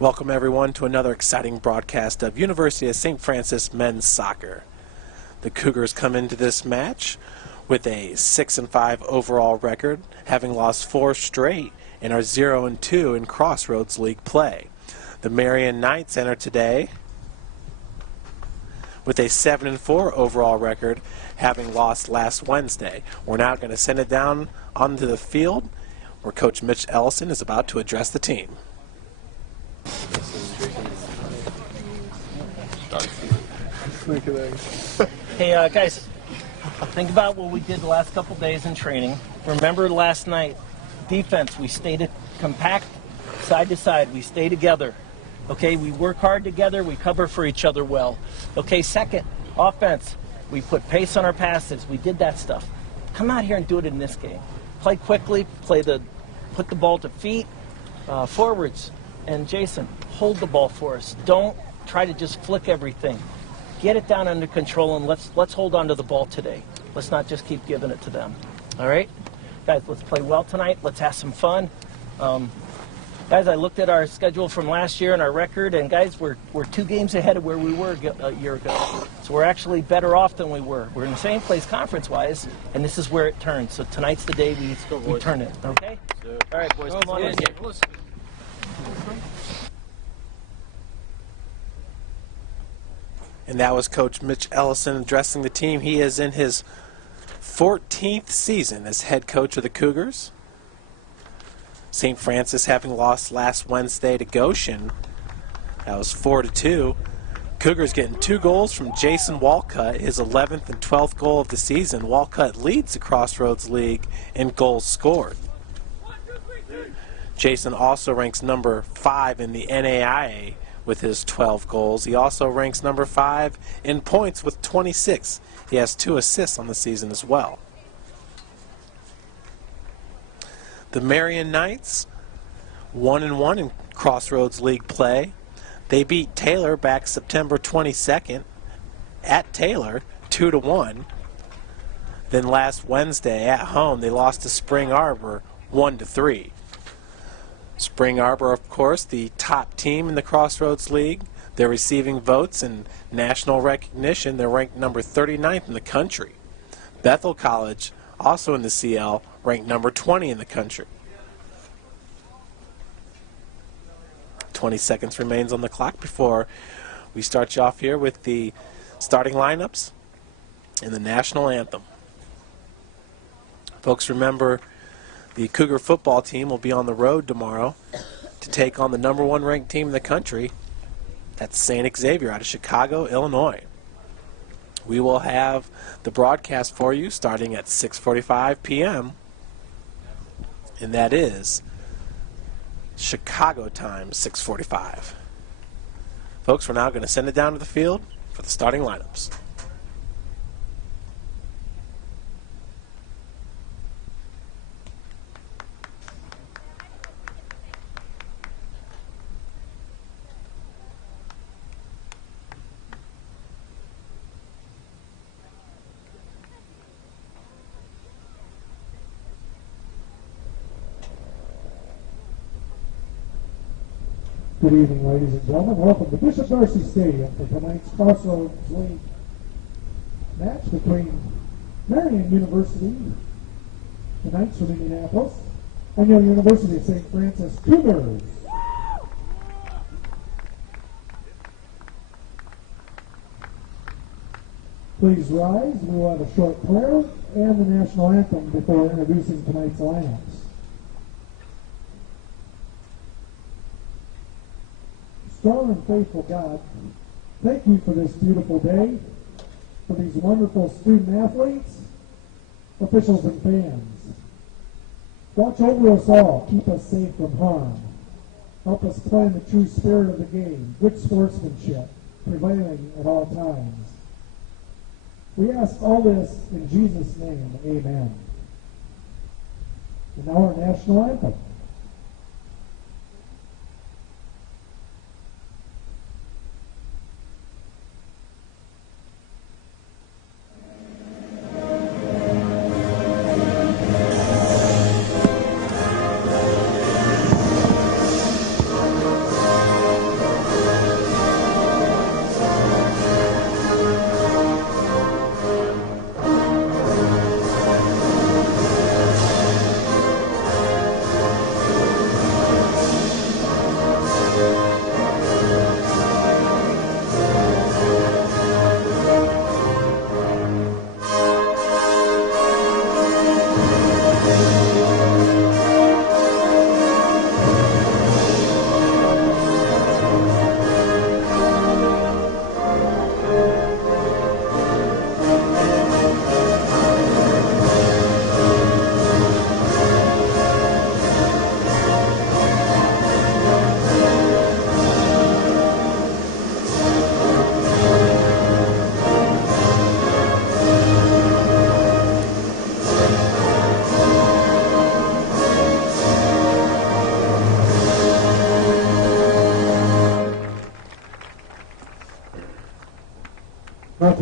Welcome everyone to another exciting broadcast of University of St. Francis men's soccer. The Cougars come into this match with a 6-5 overall record, having lost 4 straight and are 0-2 in Crossroads League play. The Marian Knights enter today with a 7-4 overall record, having lost last Wednesday. We're now going to send it down onto the field where Coach Mitch Ellison is about to address the team. Hey guys, think about what we did the last couple days in training. Remember last night, defense, we stayed compact, side to side, we stay together. Okay, we work hard together, we cover for each other well. Okay, second, offense, we put pace on our passes, we did that stuff. Come out here and do it in this game. Play quickly, put the ball to feet, forwards, and Jason, hold the ball for us. Don't try to just flick everything. Get it down under control, and let's hold on to the ball today. Let's not just keep giving it to them. All right? Guys, let's play well tonight. Let's have some fun. Guys, I looked at our schedule from last year and our record, and guys, we're 2 games ahead of where we were a year ago. So we're actually better off than we were. We're in the same place conference-wise, and this is where it turns. So tonight's the day we turn it, okay? All right, boys, come on in. And that was Coach Mitch Ellison addressing the team. He is in his 14th season as head coach of the Cougars. St. Francis having lost last Wednesday to Goshen. That was 4-2. Cougars getting 2 goals from Jason Walcott, his 11th and 12th goal of the season. Walcott leads the Crossroads League in goals scored. Jason also ranks number 5 in the NAIA with his 12 goals. He also ranks number 5 in points with 26. He has 2 assists on the season as well. The Marian Knights, 1-1 in Crossroads League play. They beat Taylor back September 22nd at Taylor, 2-1. Then last Wednesday at home, they lost to Spring Arbor, 1-3. Spring Arbor, of course, the top team in the Crossroads League. They're receiving votes and national recognition. They're ranked number 39th in the country. Bethel College, also in the CL, ranked number 20 in the country. 20 seconds remains on the clock before we start you off here with the starting lineups and the national anthem. Folks, remember, the Cougar football team will be on the road tomorrow to take on the number 1 ranked team in the country. That's St. Xavier out of Chicago, Illinois. We will have the broadcast for you starting at 6:45 p.m. and that is Chicago time, 6:45. Folks, we're now going to send it down to the field for the starting lineups. Good evening, ladies and gentlemen. Welcome to Bishop Darcy Stadium for tonight's Crossroads League match between Marian University, the Knights from Indianapolis, and your University of St. Francis Cougars. Please rise. We will have a short prayer and the national anthem before introducing tonight's lineups. Strong and faithful God, thank you for this beautiful day, for these wonderful student athletes, officials and fans. Watch over us all, keep us safe from harm. Help us play in the true spirit of the game, good sportsmanship, prevailing at all times. We ask all this in Jesus' name, amen. And now our national anthem.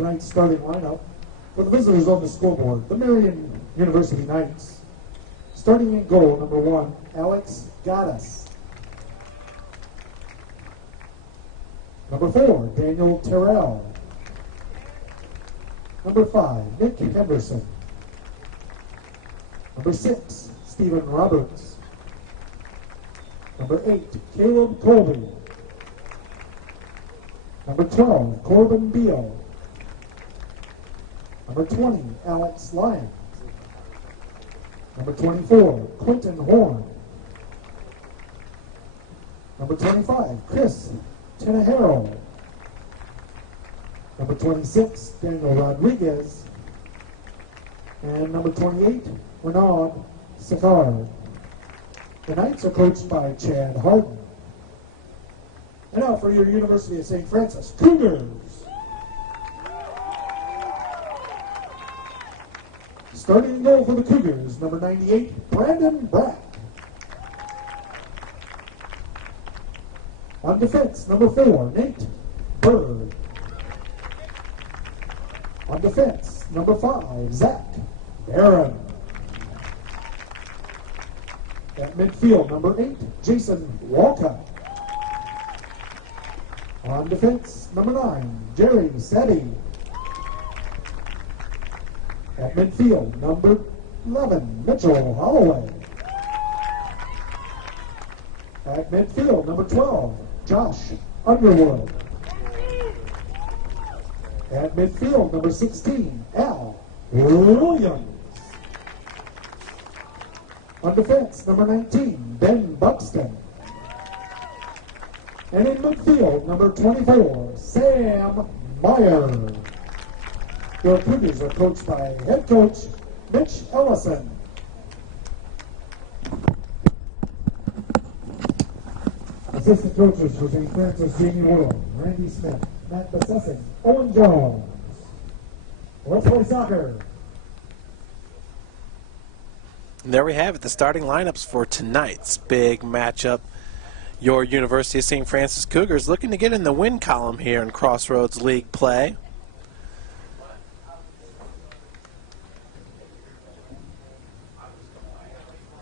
tonight's starting lineup for the visitors on the scoreboard, the Marian University Knights. Starting in goal, number 1, Alex Gaddis. Number 4, Daniel Terrell. Number 5, Nick Henderson. Number 6, Stephen Roberts. Number 8, Caleb Colby. Number 12, Corbin Beal. Number 20, Alex Lyons. Number 24, Quentin Horn. Number 25, Chris Tenahero. Number 26, Daniel Rodriguez. And number 28, Renaud Sicard. The Knights are coached by Chad Harden. And now for your University of St. Francis Cougars. Starting in goal for the Cougars, number 98, Brandon Brack. On defense, number 4, Nate Bird. On defense, number 5, Zach Barron. At midfield, number 8, Jason Walcott. On defense, number 9, Jerry Setti. At midfield, number 11, Mitchell Holloway. At midfield, number 12, Josh Underwood. At midfield, number 16, Al Williams. On defense, number 19, Ben Buxton. And in midfield, number 24, Sam Meyer. Your Cougars are coached by head coach Mitch Ellison. Assistant coaches for St. Francis, Jamie Whittle, Randy Smith, Matt Bessessing, Owen Jones. Let's play soccer. And there we have it, the starting lineups for tonight's big matchup. Your University of St. Francis Cougars looking to get in the win column here in Crossroads League play.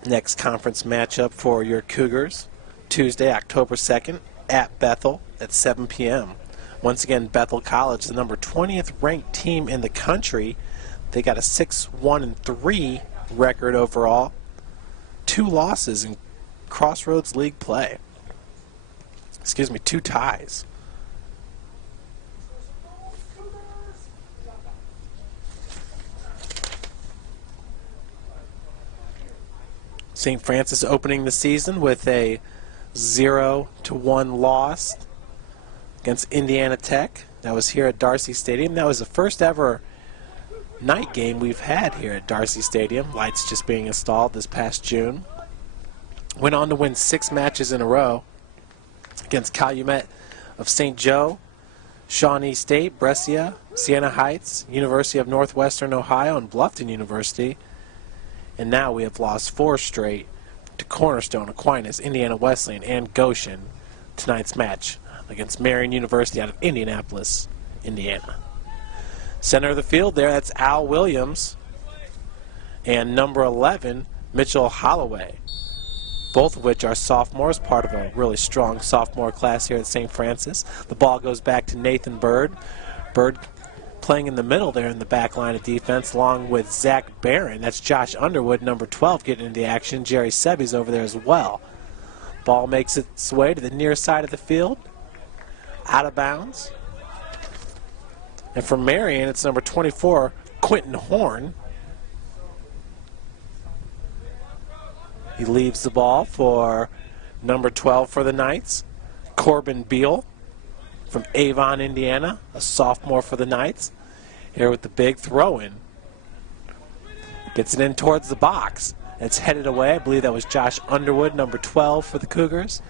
Next conference matchup for your Cougars, Tuesday, October 2nd, at Bethel at 7 p.m. Once again, Bethel College, the number 20th ranked team in the country. They got a 6-1-3 record overall. 2 losses in Crossroads League play. 2 ties. St. Francis opening the season with a 0-1 loss against Indiana Tech. That was here at Darcy Stadium. That was the first ever night game we've had here at Darcy Stadium. Lights just being installed this past June. Went on to win 6 matches in a row against Calumet of St. Joe, Shawnee State, Brescia, Siena Heights, University of Northwestern Ohio, and Bluffton University. And now we have lost 4 straight to Cornerstone, Aquinas, Indiana Wesleyan, and Goshen. Tonight's match against Marian University out of Indianapolis, Indiana. Center of the field there, that's Al Williams. And number 11, Mitchell Holloway. Both of which are sophomores, part of a really strong sophomore class here at St. Francis. The ball goes back to Nathan Bird. Bird playing in the middle there in the back line of defense, along with Zach Barron. That's Josh Underwood, number 12, getting into the action. Jerry Seby's over there as well. Ball makes its way to the near side of the field. Out of bounds. And for Marian, it's number 24, Quentin Horn. He leaves the ball for number 12 for the Knights, Corbin Beal from Avon, Indiana, a sophomore for the Knights. Here with the big throw-in. Gets it in towards the box. It's headed away. I believe that was Josh Underwood, number 12 for the Cougars.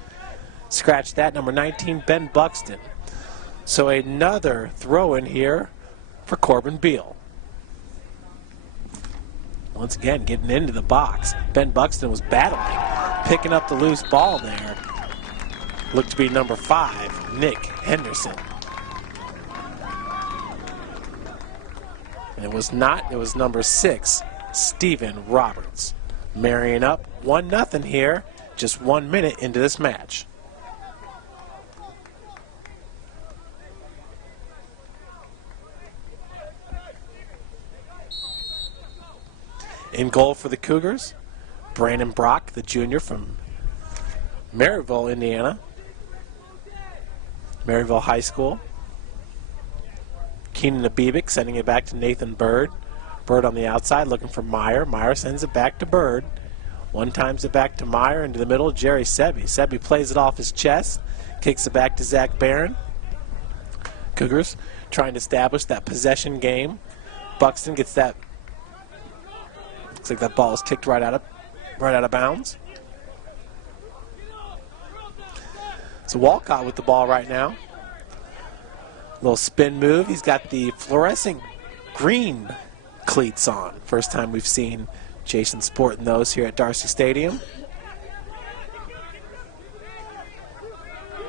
Scratch that, number 19, Ben Buxton. So another throw-in here for Corbin Beal. Once again, getting into the box. Ben Buxton was battling, picking up the loose ball there. Looked to be number 5, Nick Henderson. And it was not. It was number 6, Stephen Roberts. Marian up 1-0 here, just 1 minute into this match. In goal for the Cougars, Brandon Brock, the junior from Maryville, Indiana. Maryville High School. Keenan Abibic sending it back to Nathan Bird. Bird on the outside looking for Meyer. Meyer sends it back to Bird. One times it back to Meyer into the middle, Jerry Sebi. Sebi plays it off his chest, kicks it back to Zach Barron. Cougars trying to establish that possession game. Buxton gets that. Looks like that ball was kicked right out of bounds. So Walcott with the ball right now. Little spin move. He's got the fluorescent green cleats on. First time we've seen Jason sporting those here at Darcy Stadium.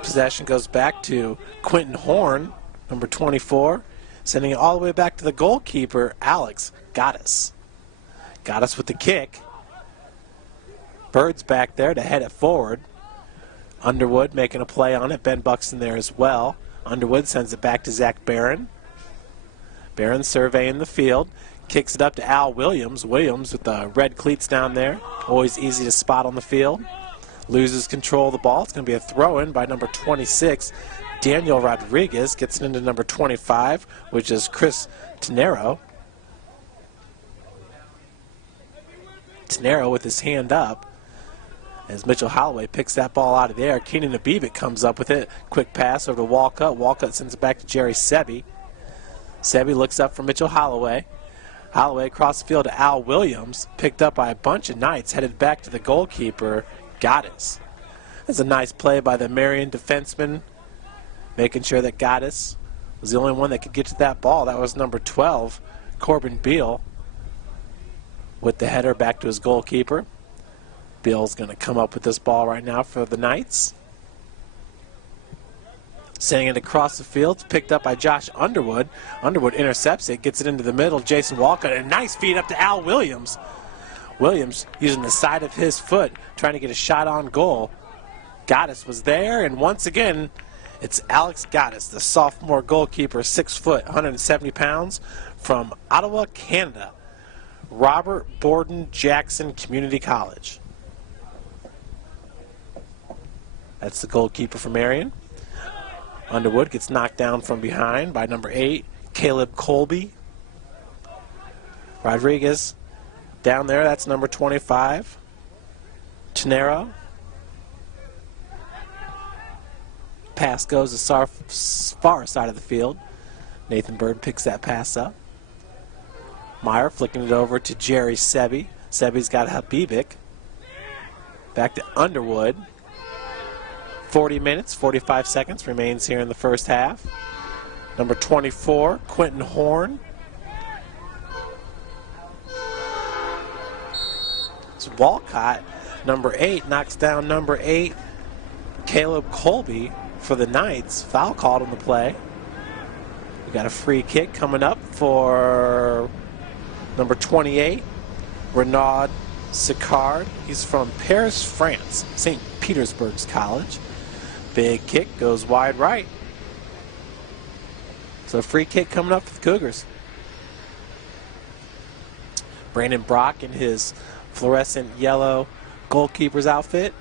Possession goes back to Quentin Horn, number 24, sending it all the way back to the goalkeeper, Alex Gaddis. Gaddis with the kick. Bird's back there to head it forward. Underwood making a play on it. Ben Buxton there as well. Underwood sends it back to Zach Barron. Barron surveying the field. Kicks it up to Al Williams. Williams with the red cleats down there. Always easy to spot on the field. Loses control of the ball. It's going to be a throw-in by number 26, Daniel Rodriguez. Gets it into number 25, which is Chris Tenero. Tenero with his hand up. As Mitchell Holloway picks that ball out of the air, Keenan Abibic comes up with it. Quick pass over to Walcott. Walcott sends it back to Jerry Sebi. Sebi looks up for Mitchell Holloway. Holloway across the field to Al Williams. Picked up by a bunch of Knights. Headed back to the goalkeeper, Gaddis. That's a nice play by the Marian defenseman. Making sure that Gaddis was the only one that could get to that ball. That was number 12, Corbin Beal. With the header back to his goalkeeper. Beal's going to come up with this ball right now for the Knights. Sending it across the field. It's picked up by Josh Underwood. Underwood intercepts it, gets it into the middle. Jason Walcott, a nice feed up to Al Williams. Williams using the side of his foot, trying to get a shot on goal. Gaddis was there, and once again, it's Alex Gaddis, the sophomore goalkeeper, 6 foot, 170 pounds, from Ottawa, Canada. Robert Borden Jackson Community College. That's the goalkeeper for Marian. Underwood gets knocked down from behind by number 8, Caleb Colby. Rodriguez down there, that's number 25, Tenero. Pass goes to far side of the field. Nathan Bird picks that pass up. Meyer flicking it over to Jerry Sebi. Sebi's got Habibic. Back to Underwood. 40 minutes, 45 seconds remains here in the first half. Number 24, Quentin Horn. It's Walcott, number 8, knocks down number 8, Caleb Colby for the Knights. Foul called on the play. We got a free kick coming up for number 28, Renaud Sicard. He's from Paris, France, St. Petersburg's college. Big kick goes wide right. So free kick coming up for the Cougars. Brandon Brock in his fluorescent yellow goalkeeper's outfit.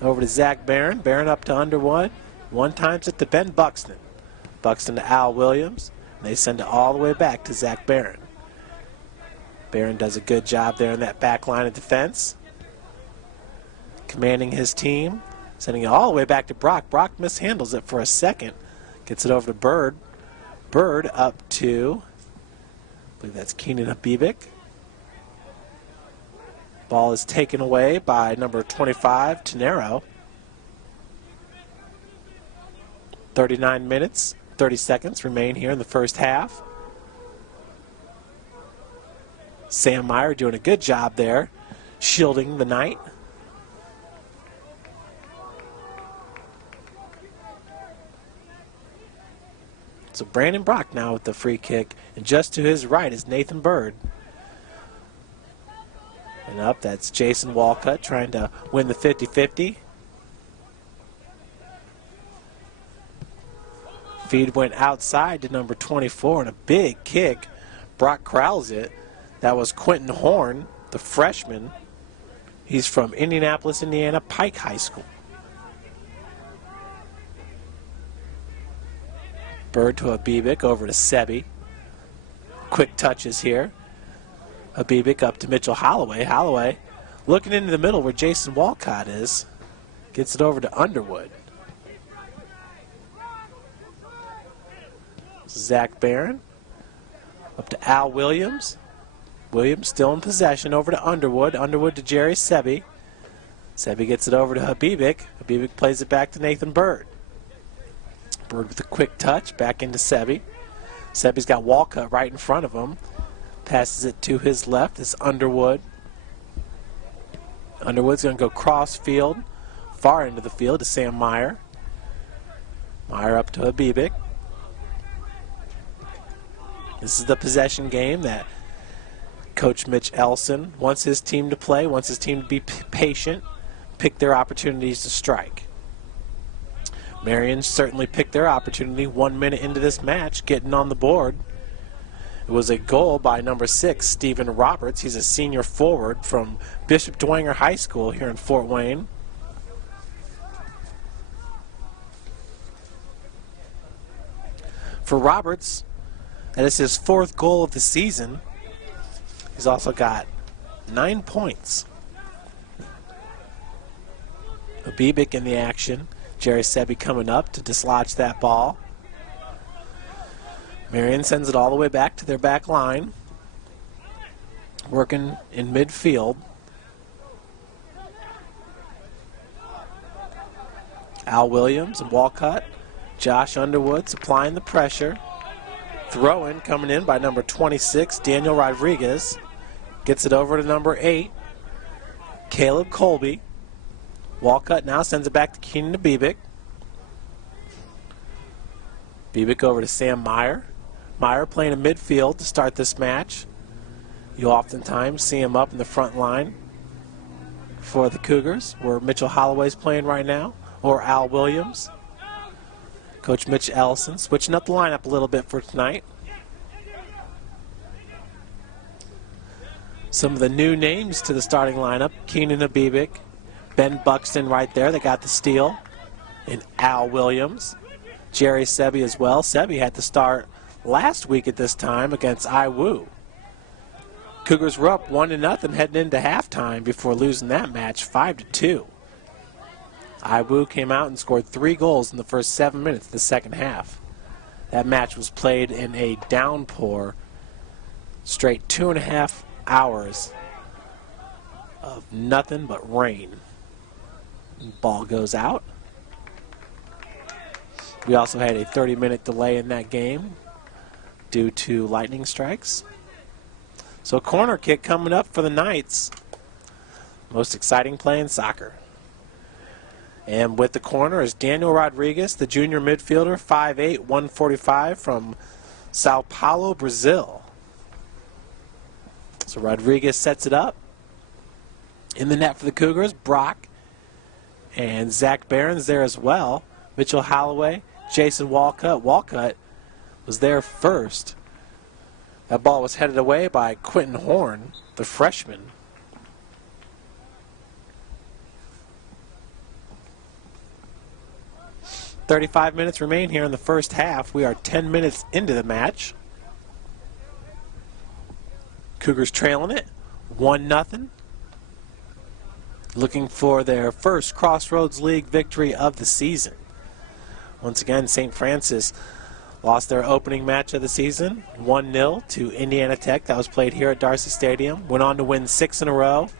Over to Zach Barron. Barron up to Underwood. One times it to Ben Buxton. Buxton to Al Williams. And they send it all the way back to Zach Barron. Barron does a good job there in that back line of defense. Commanding his team. Sending it all the way back to Brock. Brock mishandles it for a second. Gets it over to Bird. Bird up to, I believe that's Keenan Habibic. Ball is taken away by number 25, Tenero. 39 minutes, 30 seconds remain here in the first half. Sam Meyer doing a good job there, shielding the Knight. It's So Brandon Brock now with the free kick, and just to his right is Nathan Bird. And up, that's Jason Walcott trying to win the 50-50. Feed went outside to number 24, and a big kick. Brock corrals it. That was Quentin Horn, the freshman. He's from Indianapolis, Indiana, Pike High School. Bird to Habibik, over to Sebi. Quick touches here. Habibik up to Mitchell Holloway. Holloway looking into the middle where Jason Walcott is. Gets it over to Underwood. Zach Barron up to Al Williams. Williams still in possession, over to Underwood. Underwood to Jerry Sebi. Sebi gets it over to Habibik. Habibik plays it back to Nathan Bird. Bird with a quick touch, back into Sebi. Sebi's got Walcott right in front of him. Passes it to his left. It's Underwood. Underwood's going to go cross field, far into the field to Sam Meyer. Meyer up to Habibik. This is the possession game that Coach Mitch Elson wants his team to play, wants his team to be patient, pick their opportunities to strike. Marian certainly picked their opportunity 1 minute into this match, getting on the board. It was a goal by number 6, Stephen Roberts. He's a senior forward from Bishop Dwenger High School here in Fort Wayne. For Roberts, that is his 4th goal of the season. He's also got 9 points. Habibik in the action. Jerry Sebi coming up to dislodge that ball. Marian sends it all the way back to their back line. Working in midfield. Al Williams and Walcott. Josh Underwood supplying the pressure. Throw-in coming in by number 26, Daniel Rodriguez. Gets it over to number 8, Caleb Colby. Walcott now sends it back to Keenan Habibik. Habibik over to Sam Meyer. Meyer playing in midfield to start this match. You oftentimes see him up in the front line for the Cougars, where Mitchell Holloway's playing right now, or Al Williams. Coach Mitch Ellison switching up the lineup a little bit for tonight. Some of the new names to the starting lineup: Keenan Habibik, Ben Buxton right there, they got the steal, and Al Williams. Jerry Sebi as well. Sebi had to start last week at this time against IWU. Cougars were up 1-0 heading into halftime before losing that match 5-2. IWU came out and scored 3 goals in the first 7 minutes of the second half. That match was played in a downpour, straight 2.5 hours of nothing but rain. Ball goes out. We also had a 30-minute delay in that game due to lightning strikes. So corner kick coming up for the Knights. Most exciting play in soccer. And with the corner is Daniel Rodriguez, the junior midfielder, 5'8", 145 from Sao Paulo, Brazil. So Rodriguez sets it up. In the net for the Cougars, Brock and Zach Barron's there as well. Mitchell Holloway, Jason Walcott. Walcott was there first. That ball was headed away by Quentin Horn, the freshman. "35 minutes remain here in the first half. We are 10 minutes into the match. Cougars trailing it 1-0. Looking for their first Crossroads League victory of the season. Once again, St. Francis lost their opening match of the season, 1-0 to Indiana Tech. That was played here at Darcy Stadium. Went on to win 6 in a row.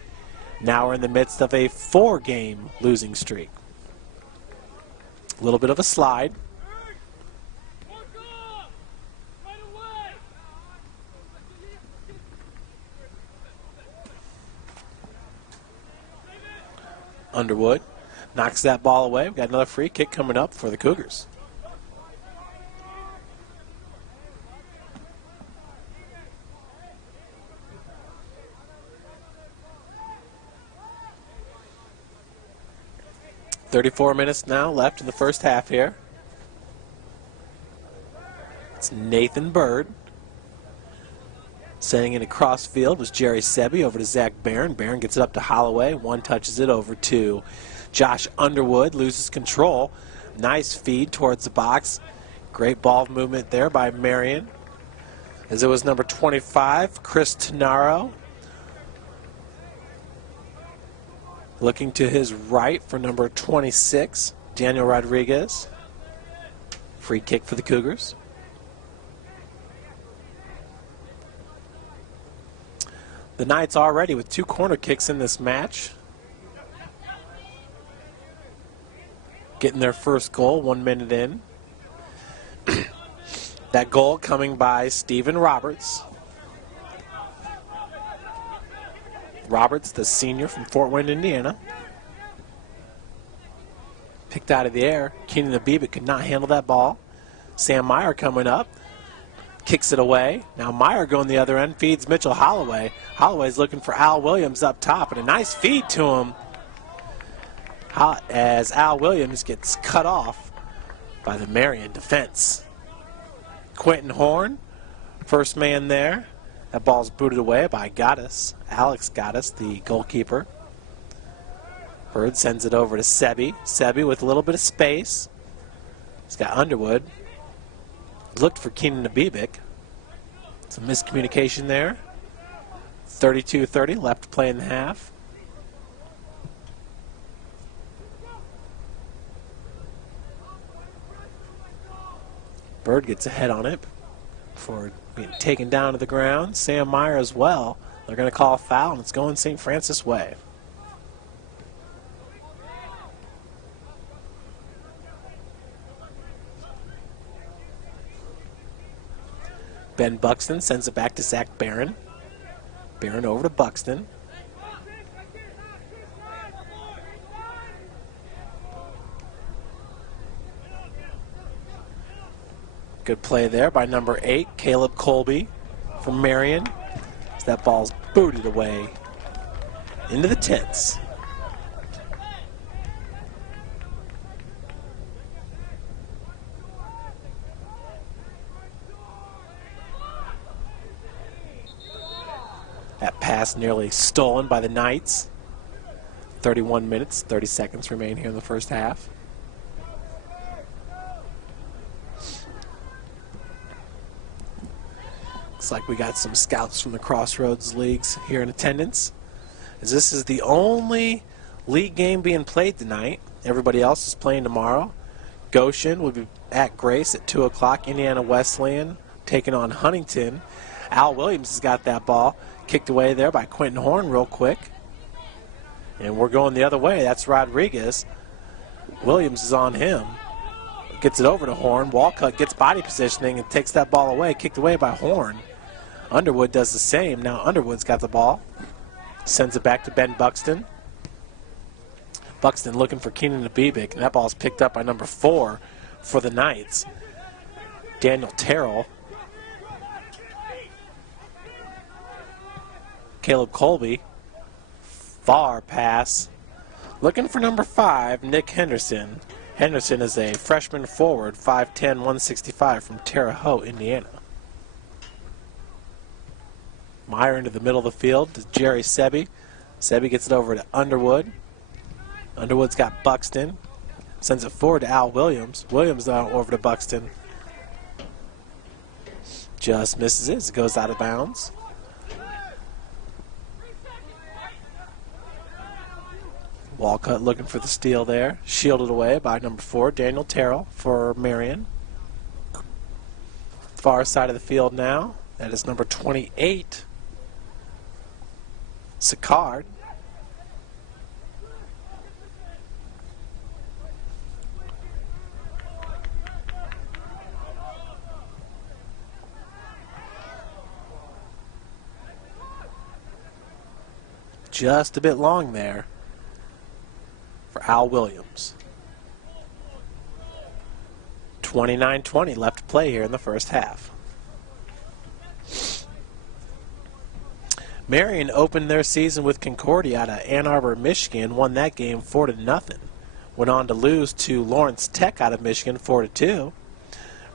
Now we're in the midst of a 4-game losing streak. A little bit of a slide. Underwood knocks that ball away. We've got another free kick coming up for the Cougars. 34 minutes now left in the first half here. It's Nathan Bird. Sending it across field was Jerry Sebi over to Zach Barron. Barron gets it up to Holloway. One touches it over to Josh Underwood. Loses control. Nice feed towards the box. Great ball movement there by Marian. As it was number 25, Chris Tenaro. Looking to his right for number 26, Daniel Rodriguez. Free kick for the Cougars. The Knights already with 2 corner kicks in this match. Getting their first goal 1 minute in. That goal coming by Stephen Roberts. Roberts, the senior from Fort Wayne, Indiana. Picked out of the air. Keenan Abibit could not handle that ball. Sam Meyer coming up. Kicks it away. Now Meyer going the other end. Feeds Mitchell Holloway. Holloway's looking for Al Williams up top. And a nice feed to him. As Al Williams gets cut off by the Marian defense. Quentin Horn, first man there. That ball's booted away by Gaddis, Alex Gaddis, the goalkeeper. Bird sends it over to Sebi. Sebi with a little bit of space. He's got Underwood. Looked for Keenan Abibik. Some miscommunication there. 32-30 left to play in the half. Bird gets a head on it before being taken down to the ground. Sam Meyer as well. They're going to call a foul, and it's going St. Francis way. Ben Buxton sends it back to Zach Barron. Barron over to Buxton. Good play there by number 8, Caleb Colby from Marian. As that ball's booted away into the tents. That pass nearly stolen by the Knights. 31 minutes, 30 seconds remain here in the first half. Looks like we got some scouts from the Crossroads Leagues here in attendance, as this is the only league game being played tonight. Everybody else is playing tomorrow. Goshen will be at Grace at 2 o'clock. Indiana Wesleyan taking on Huntington. Al Williams has got that ball. Kicked away there by Quentin Horn real quick. And we're going the other way. That's Rodriguez. Williams is on him. Gets it over to Horn. Walcott gets body positioning and takes that ball away. Kicked away by Horn. Underwood does the same. Now Underwood's got the ball. Sends it back to Ben Buxton. Buxton looking for Keenan Abibik, and that ball's picked up by number 4 for the Knights, Daniel Terrell. Caleb Colby. Far pass. Looking for number 5, Nick Henderson. Henderson is a freshman forward, 5'10", 165 from Terre Haute, Indiana. Meyer into the middle of the field to Jerry Sebi. Sebi gets it over to Underwood. Underwood's got Buxton. Sends it forward to Al Williams. Williams over to Buxton. Just misses it as it goes out of bounds. Walcott looking for the steal there. Shielded away by number 4, Daniel Terrell for Marian. Far side of the field now. That is number 28, Sicard. Just a bit long there for Al Williams. 29-20 left to play here in the first half. Marian opened their season with Concordia out of Ann Arbor, Michigan, won that game 4-0. went on to lose to Lawrence Tech out of Michigan 4-2.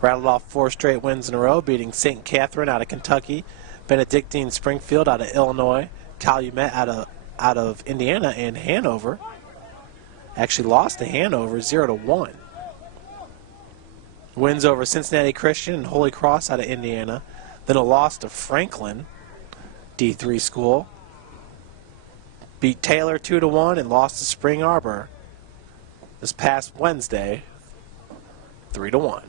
Rattled off 4 straight wins in a row, beating St. Catherine out of Kentucky, Benedictine Springfield out of Illinois, Calumet out of Indiana, and Hanover. Actually lost to Hanover 0-1. Wins over Cincinnati Christian and Holy Cross out of Indiana. Then a loss to Franklin, D3 school. Beat Taylor 2-1 and lost to Spring Arbor this past Wednesday 3-1.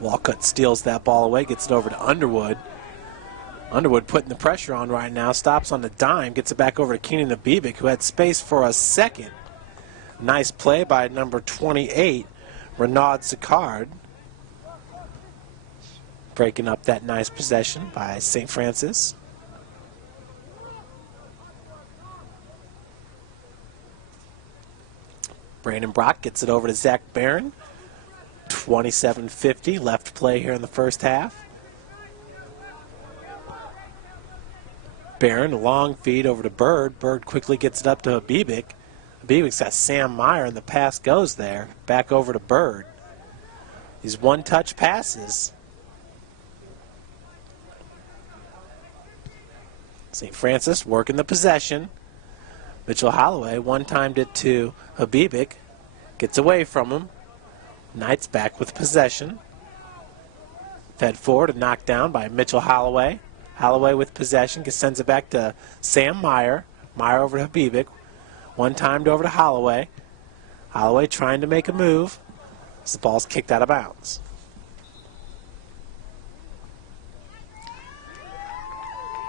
Walcott steals that ball away, gets it over to Underwood. Underwood putting the pressure on right now, stops on the dime, gets it back over to Keenan Abibic, who had space for a second. Nice play by number 28, Renaud Sicard. Breaking up that nice possession by St. Francis. Brandon Brock gets it over to Zach Barron. 27:50 left to play here in the first half. Barron, a long feed over to Bird. Bird quickly gets it up to Abibic. Abibic's got Sam Meyer, and the pass goes there. Back over to Bird. These one-touch passes. St. Francis working the possession. Mitchell Holloway one-timed it to Abibic. Gets away from him. Knights back with possession. Fed forward and knocked down by Mitchell Holloway. Holloway with possession, sends it back to Sam Meyer. Meyer over to Abibic. One timed over to Holloway. Holloway trying to make a move as the ball's kicked out of bounds.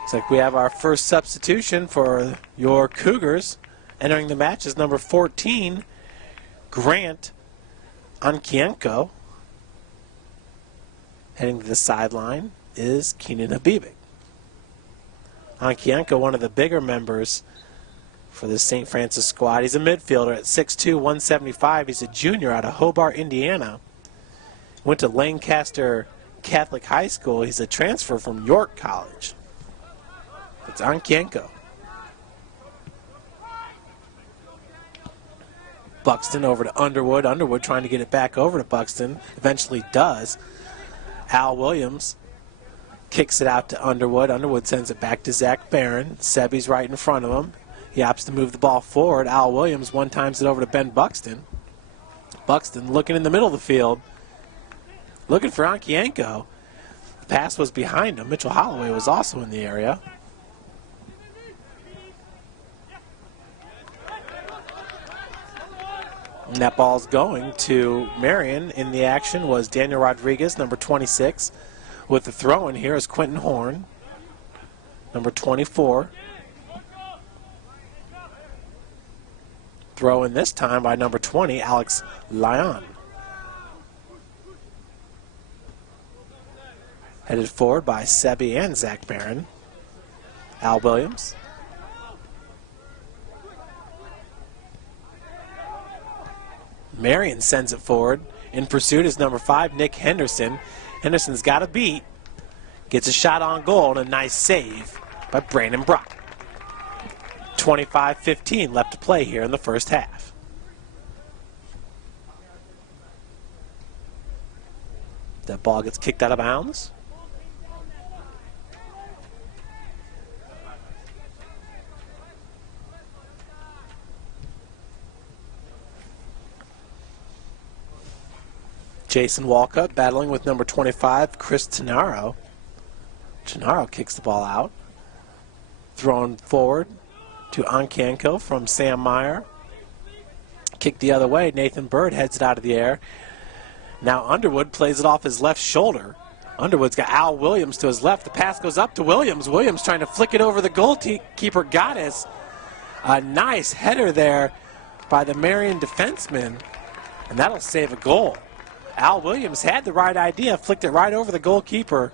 Looks like we have our first substitution for your Cougars. Entering the match is number 14, Grant Ankienko. Heading to the sideline is Keenan Abibic. Ankienko, one of the bigger members for the St. Francis squad. He's a midfielder at 6'2", 175. He's a junior out of Hobart, Indiana. Went to Lancaster Catholic High School. He's a transfer from York College. It's Ankienko. Buxton over to Underwood. Underwood trying to get it back over to Buxton. Eventually does. Al Williams kicks it out to Underwood. Underwood sends it back to Zach Barron. Seby's right in front of him. He opts to move the ball forward. Al Williams one times it over to Ben Buxton. Buxton looking in the middle of the field. Looking for Ankienko. The pass was behind him. Mitchell Holloway was also in the area. And that ball's going to Marian. In the action was Daniel Rodriguez, number 26. With the throw in here is Quentin Horn, number 24. Throw in this time by number 20, Alex Lyon. Headed forward by Seby and Zach Barron. Al Williams. Marian sends it forward. In pursuit is number 5, Nick Henderson. Henderson's got a beat. Gets a shot on goal and a nice save by Brandon Brock. 25:15 left to play here in the first half. That ball gets kicked out of bounds. Jason Walcott battling with number 25, Chris Tenaro. Tenaro kicks the ball out. Thrown forward to Ankienko from Sam Meyer. Kick the other way. Nathan Bird heads it out of the air. Now Underwood plays it off his left shoulder. Underwood's got Al Williams to his left. The pass goes up to Williams. Williams trying to flick it over the goalkeeper Gaddis. A nice header there by the Marian defenseman, and that'll save a goal. Al Williams had the right idea, flicked it right over the goalkeeper.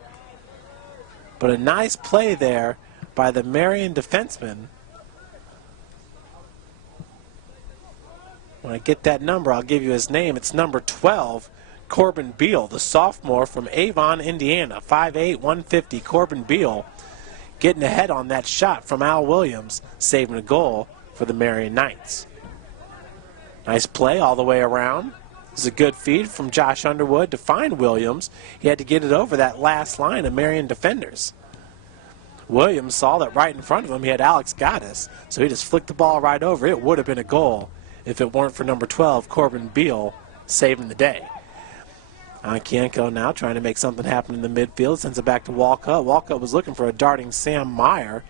But a nice play there by the Marian defenseman. When I get that number, I'll give you his name. It's number 12, Corbin Beal, the sophomore from Avon, Indiana, 5'8", 150. Corbin Beal getting ahead on that shot from Al Williams, saving a goal for the Marian Knights. Nice play all the way around. This is a good feed from Josh Underwood to find Williams. He had to get it over that last line of Marian defenders. Williams saw that right in front of him. He had Alex Gaddis, so he just flicked the ball right over. It would have been a goal if it weren't for number 12, Corbin Beal, saving the day. Kienko now trying to make something happen in the midfield. Sends it back to Walcott. Walcott was looking for a darting Sam Meyer.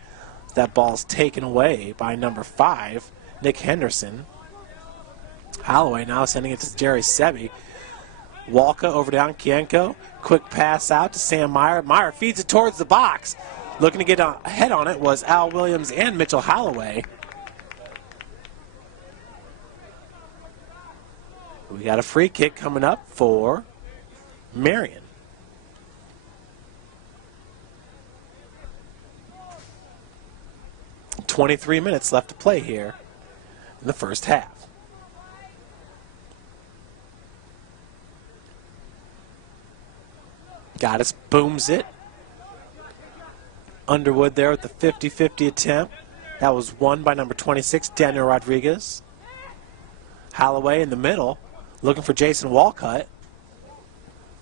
That ball's taken away by number 5, Nick Henderson. Holloway now sending it to Jerry Sebi. Walcott over to Kienko. Quick pass out to Sam Meyer. Meyer feeds it towards the box. Looking to get ahead on it was Al Williams and Mitchell Holloway. We got a free kick coming up for Marian. .23 minutes left to play here in the first half. Gaddis booms it. Underwood there with the 50-50 attempt. That was won by number 26, Daniel Rodriguez. Holloway in the middle, looking for Jason Walcott.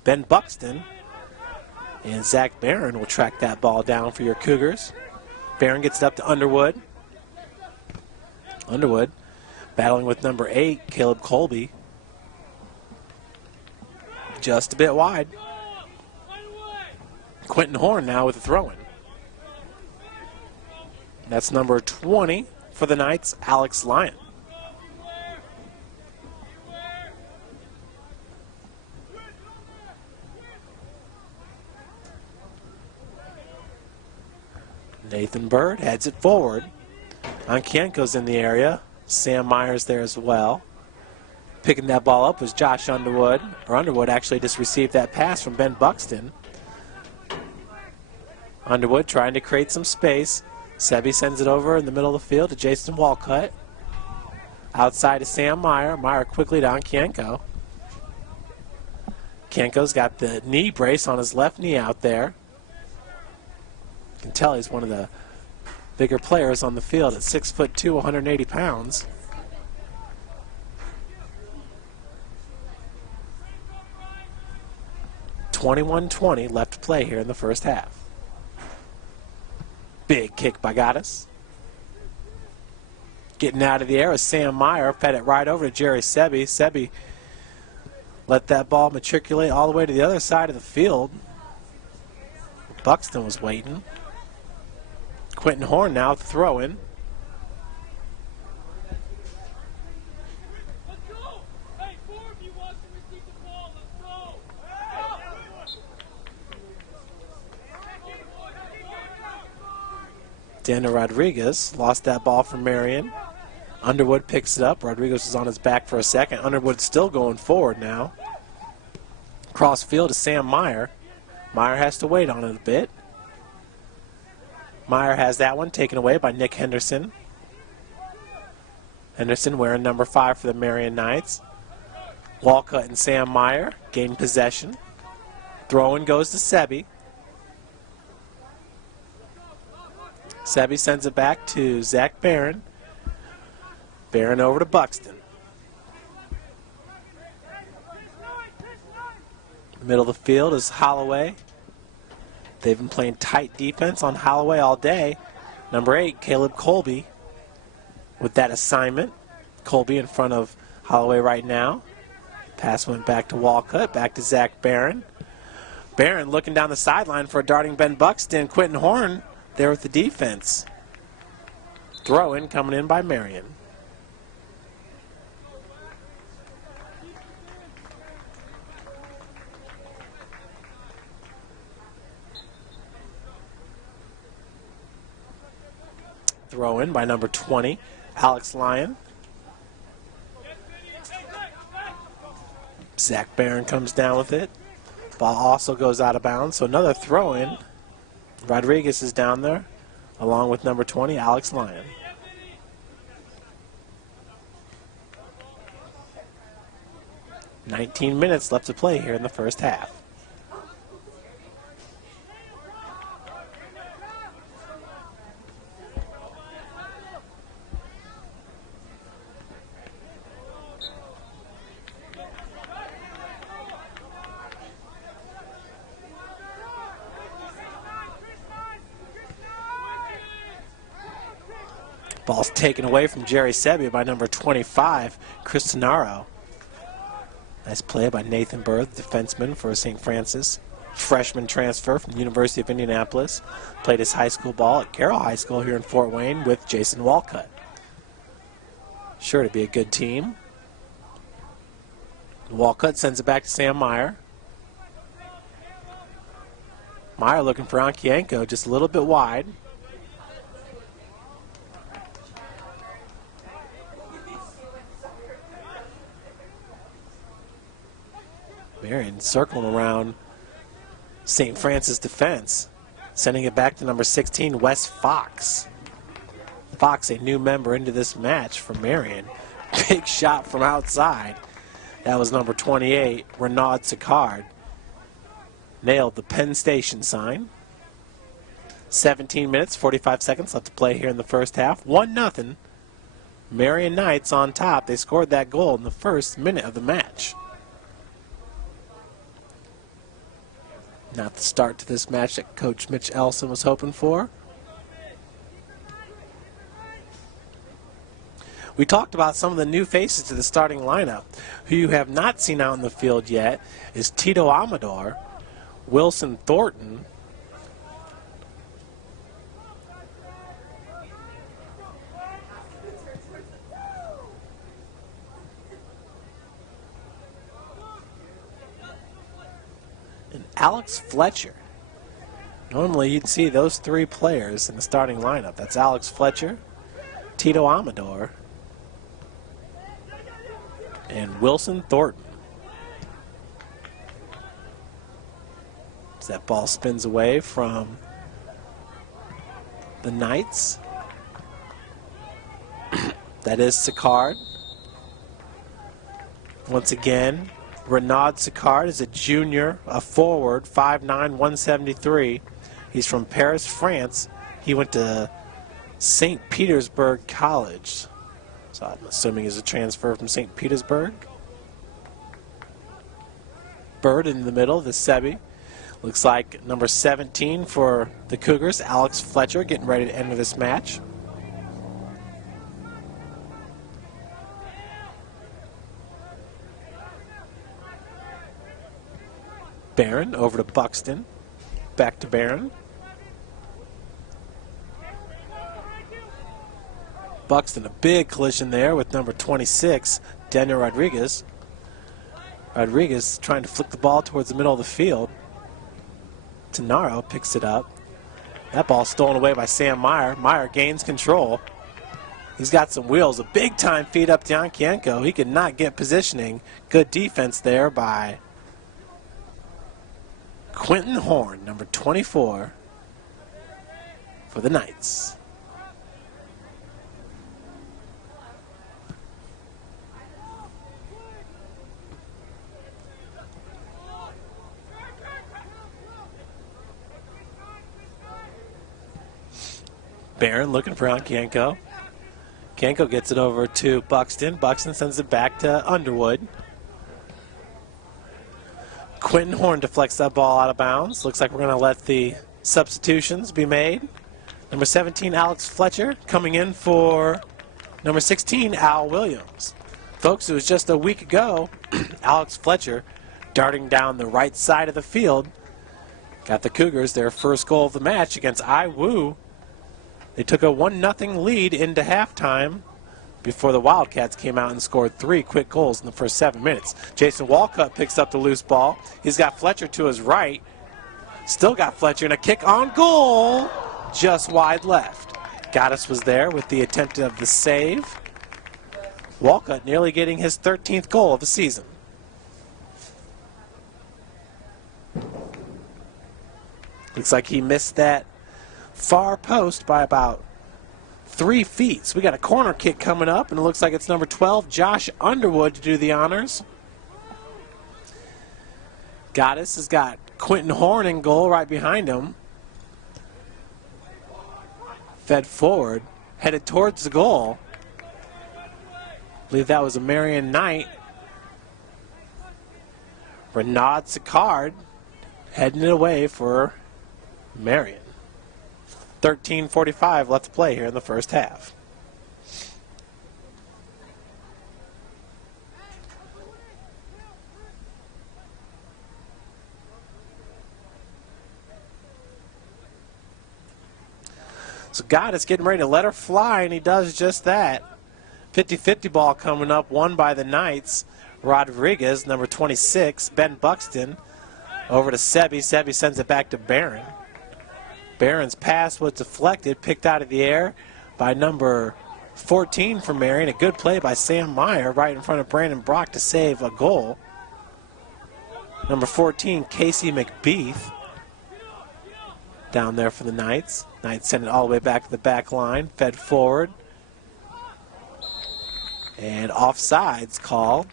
Ben Buxton and Zach Barron will track that ball down for your Cougars. Barron gets it up to Underwood. Underwood battling with number 8, Caleb Colby. Just a bit wide. Quentin Horn now with the throw-in. That's number 20 for the Knights, Alex Lyon. Nathan Bird heads it forward. Ankienko's in the area. Sam Myers there as well. Picking that ball up was Josh Underwood. Or Underwood actually just received that pass from Ben Buxton. Underwood trying to create some space. Sebi sends it over in the middle of the field to Jason Walcott. Outside to Sam Meyer. Meyer quickly to Ankienko. Kienko's got the knee brace on his left knee out there. You can tell he's one of the bigger players on the field at 6'2", 180 pounds. .21-20 left to play here in the first half. Big kick by Gaddis. Getting out of the air is Sam Meyer. Fed it right over to Jerry Sebi. Sebi let that ball matriculate all the way to the other side of the field. Buxton was waiting. Quentin Horn now with the throw-in. Daniel Rodriguez lost that ball from Marian. Underwood picks it up. Rodriguez was on his back for a second. Underwood still going forward now. Cross field to Sam Meyer. Meyer has to wait on it a bit. Meyer has that one taken away by Nick Henderson. Henderson wearing number 5 for the Marian Knights. Walcott and Sam Meyer gain possession. Throw-in goes to Sebi. Sebi sends it back to Zach Barron. Barron over to Buxton. Middle of the field is Holloway. They've been playing tight defense on Holloway all day. Number 8, Caleb Colby with that assignment. Colby in front of Holloway right now. Pass went back to Walcott, back to Zach Barron. Barron looking down the sideline for a darting Ben Buxton. Quentin Horn there with the defense. Throw-in coming in by Marian. Throw in by number 20, Alex Lyon. Zach Barron comes down with it. Ball also goes out of bounds, so another throw in. Rodriguez is down there, along with number 20, Alex Lyon. 19 minutes left to play here in the first half. Ball's taken away from Jerry Sebi by number 25, Cristanaro. Nice play by Nathan Bird, defenseman for St. Francis. Freshman transfer from the University of Indianapolis. Played his high school ball at Carroll High School here in Fort Wayne with Jason Walcott. Sure to be a good team. Walcott sends it back to Sam Meyer. Meyer looking for Ankienko, just a little bit wide. Marian circling around St. Francis defense, sending it back to number 16, Wes Fox. Fox, a new member into this match for Marian. Big shot from outside. That was number 28, Renaud Sicard. Nailed the Penn Station sign. 17 minutes, 45 seconds left to play here in the first half. 1-0. Marian Knights on top. They scored that goal in the first minute of the match. Not the start to this match that Coach Mitch Elson was hoping for. We talked about some of the new faces to the starting lineup. Who you have not seen out in the field yet is Tito Amador, Wilson Thornton, and Alex Fletcher. Normally you'd see those three players in the starting lineup. That's Alex Fletcher, Tito Amador, and Wilson Thornton. As that ball spins away from the Knights. That is Sicard. Once again, Renaud Sicard is a junior, a forward, 5'9", 173. He's from Paris, France. He went to St. Petersburg College. So I'm assuming he's a transfer from St. Petersburg. Bird in the middle, the Sebi. Looks like number 17 for the Cougars, Alex Fletcher, getting ready to enter this match. Barron over to Buxton. Back to Barron. Buxton, a big collision there with number 26, Daniel Rodriguez. Rodriguez trying to flick the ball towards the middle of the field. Tenaro picks it up. That ball stolen away by Sam Meyer. Meyer gains control. He's got some wheels. A big-time feed up to Yankienko. He could not get positioning. Good defense there by Quentin Horn, number 24, for the Knights. Barron looking for Ankienko. Ankienko gets it over to Buxton. Buxton sends it back to Underwood. Quentin Horn deflects that ball out of bounds. Looks like we're going to let the substitutions be made. Number 17, Alex Fletcher, coming in for number 16, Al Williams. Folks, it was just a week ago, Alex Fletcher darting down the right side of the field. Got the Cougars their first goal of the match against IWU. They took a 1-0 lead into halftime before the Wildcats came out and scored 3 quick goals in the first 7 minutes. Jason Walcott picks up the loose ball. He's got Fletcher to his right. Still got Fletcher, and a kick on goal just wide left. Gaddis was there with the attempt of the save. Walcott nearly getting his 13th goal of the season. Looks like he missed that far post by about 3 feet. So we got a corner kick coming up, and it looks like it's number 12, Josh Underwood, to do the honors. Goddess has got Quentin Horn in goal right behind him. Fed forward, headed towards the goal. I believe that was a Marian Knight. Renaud Sicard heading it away for Marian. 13:45 left to play here in the first half. So Goddess getting ready to let her fly, and he does just that. 50-50 ball coming up, won by the Knights. Rodriguez, number 26, Ben Buxton, over to Sebi. Sebi sends it back to Barron. Barron's pass was deflected, picked out of the air by number 14 for Marian. A good play by Sam Meyer right in front of Brandon Brock to save a goal. Number 14, Casey McBeath, down there for the Knights. Knights send it all the way back to the back line, fed forward. And offsides called.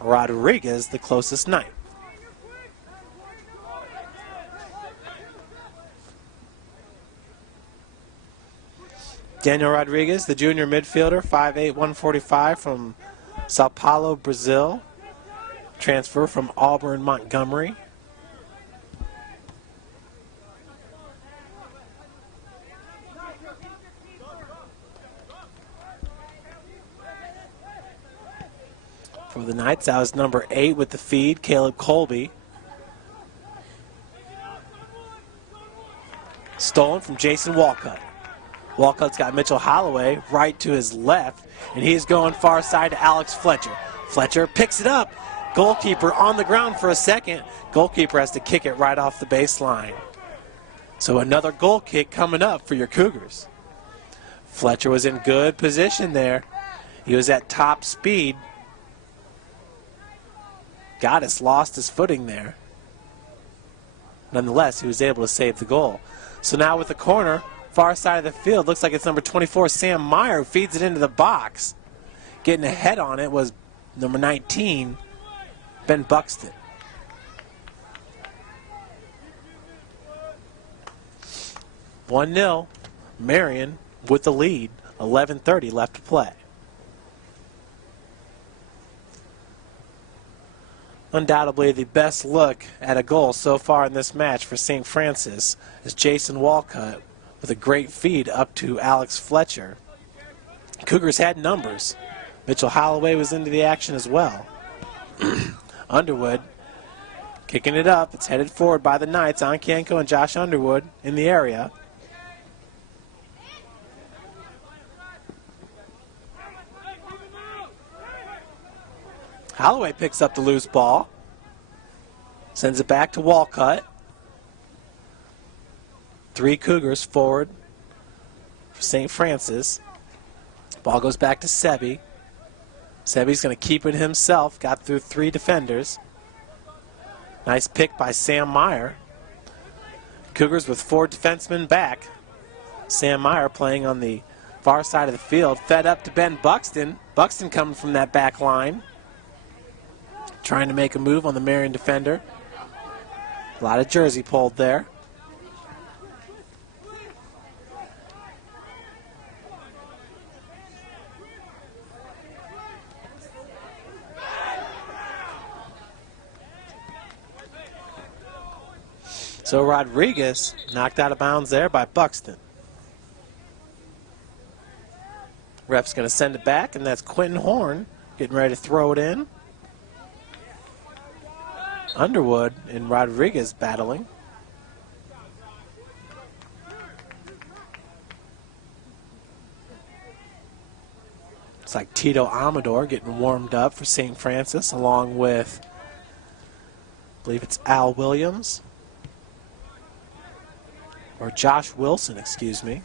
Rodriguez, the closest Knight. Daniel Rodriguez, the junior midfielder, 5'8", 145 from Sao Paulo, Brazil. Transfer from Auburn, Montgomery. For the Knights, that was number 8 with the feed, Caleb Colby. Stolen from Jason Walcott. Walcott's got Mitchell Holloway right to his left, and he's going far side to Alex Fletcher. Fletcher picks it up. Goalkeeper on the ground for a second. Goalkeeper has to kick it right off the baseline. So another goal kick coming up for your Cougars. Fletcher was in good position there. He was at top speed. Goddess lost his footing there. Nonetheless, he was able to save the goal. So now with the corner, far side of the field, looks like it's number 24, Sam Meyer, who feeds it into the box. Getting ahead on it was number 19, Ben Buxton. One 0, Marian with the lead, 11:30 left to play. Undoubtedly the best look at a goal so far in this match for St. Francis is Jason Walcott with a great feed up to Alex Fletcher. Cougars had numbers. Mitchell Holloway was into the action as well. Underwood kicking it up. It's headed forward by the Knights. Ankienko and Josh Underwood in the area. Holloway picks up the loose ball. Sends it back to Walcott. 3 Cougars forward for St. Francis. Ball goes back to Sebi. Sebi's going to keep it himself. Got through 3 defenders. Nice pick by Sam Meyer. Cougars with 4 defensemen back. Sam Meyer playing on the far side of the field. Fed up to Ben Buxton. Buxton coming from that back line. Trying to make a move on the Marian defender. A lot of jersey pulled there. So Rodriguez knocked out of bounds there by Buxton. Ref's going to send it back, and that's Quentin Horn getting ready to throw it in. Underwood and Rodriguez battling. It's like Tito Amador getting warmed up for St. Francis, along with, I believe it's Al Williams. Or Josh Wilson, excuse me.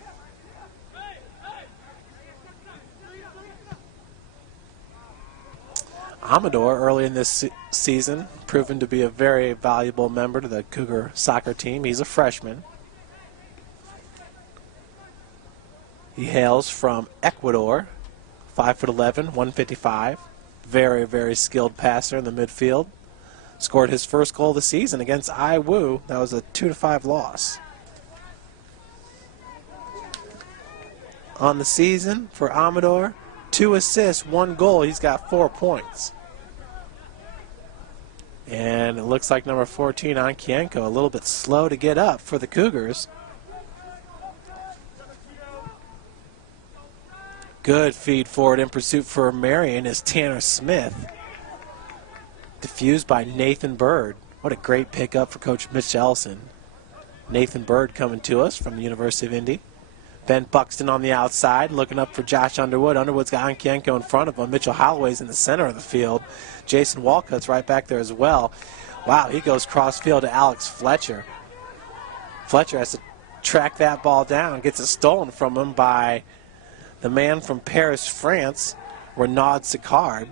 Amador, early in this season, proven to be a very valuable member to the Cougar soccer team. He's a freshman. He hails from Ecuador, 5'11", 155. Very, very skilled passer in the midfield. Scored his first goal of the season against IWU. That was a 2-5 loss. On the season for Amador, 2 assists, 1 goal. He's got 4 points. And it looks like number 14, Ankienko, a little bit slow to get up for the Cougars. Good feed forward in pursuit for Marian is Tanner Smith. Diffused by Nathan Bird. What a great pickup for Coach Mitch Ellison. Nathan Bird coming to us from the University of Indy. Ben Buxton on the outside, looking up for Josh Underwood. Underwood's got Ankienko in front of him. Mitchell Holloway's in the center of the field. Jason Walcutt's right back there as well. Wow, he goes cross field to Alex Fletcher. Fletcher has to track that ball down, gets it stolen from him by the man from Paris, France, Renaud Sicard.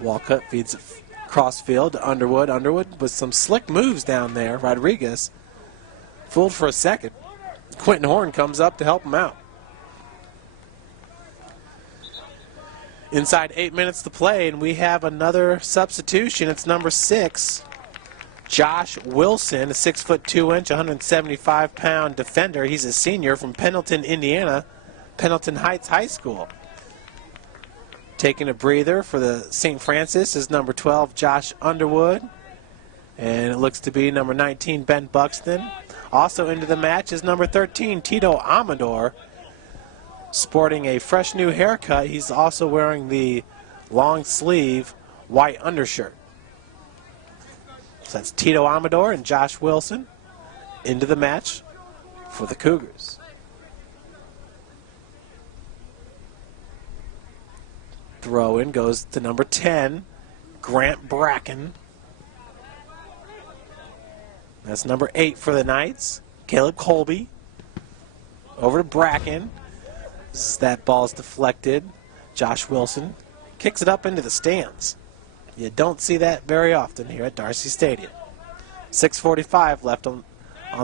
Walcott feeds it cross field to Underwood. Underwood with some slick moves down there. Rodriguez fooled for a second. Quentin Horn comes up to help him out. Inside 8 minutes to play, and we have another substitution. It's number 6, Josh Wilson, a 6'2", 175-pound defender. He's a senior from Pendleton, Indiana, Pendleton Heights High School. Taking a breather for the St. Francis is number 12, Josh Underwood. And it looks to be number 19, Ben Buxton. Also into the match is number 13, Tito Amador. Sporting a fresh new haircut. He's also wearing the long sleeve white undershirt. So that's Tito Amador and Josh Wilson into the match for the Cougars. Throw in goes to number 10, Grant Bracken. That's number 8 for the Knights, Caleb Colby. Over to Bracken. That ball's deflected. Josh Wilson kicks it up into the stands. You don't see that very often here at Darcy Stadium. 6:45 left on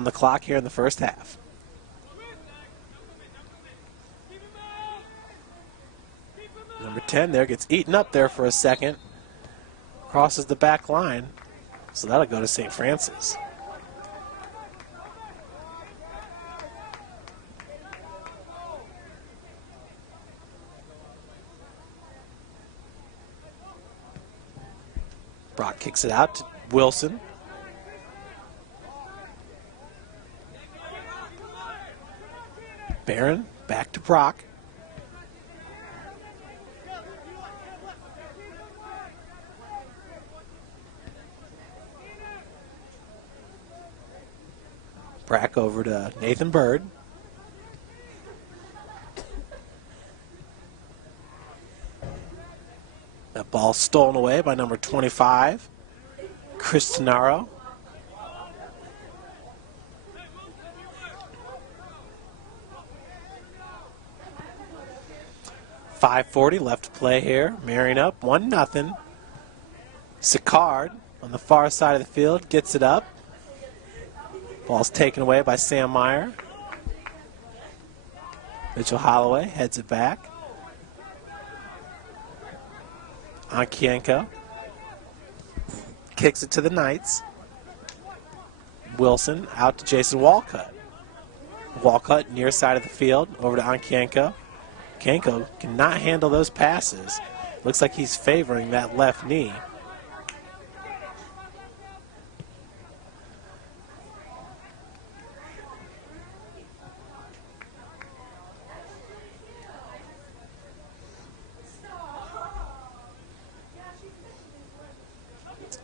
the clock here in the first half. Number 10 there gets eaten up there for a second. Crosses the back line. So that'll go to St. Francis. Brock kicks it out to Wilson. Barron back to Brock. Brack over to Nathan Bird. That ball stolen away by number 25, Chris Tenaro. .540 left to play here. Marian up 1-0. Sicard on the far side of the field gets it up. Ball's taken away by Sam Meyer. Mitchell Holloway heads it back. Ankienko kicks it to the Knights. Wilson out to Jason Walcott. Walcott near side of the field over to Ankienko. Ankienko cannot handle those passes. Looks like he's favoring that left knee.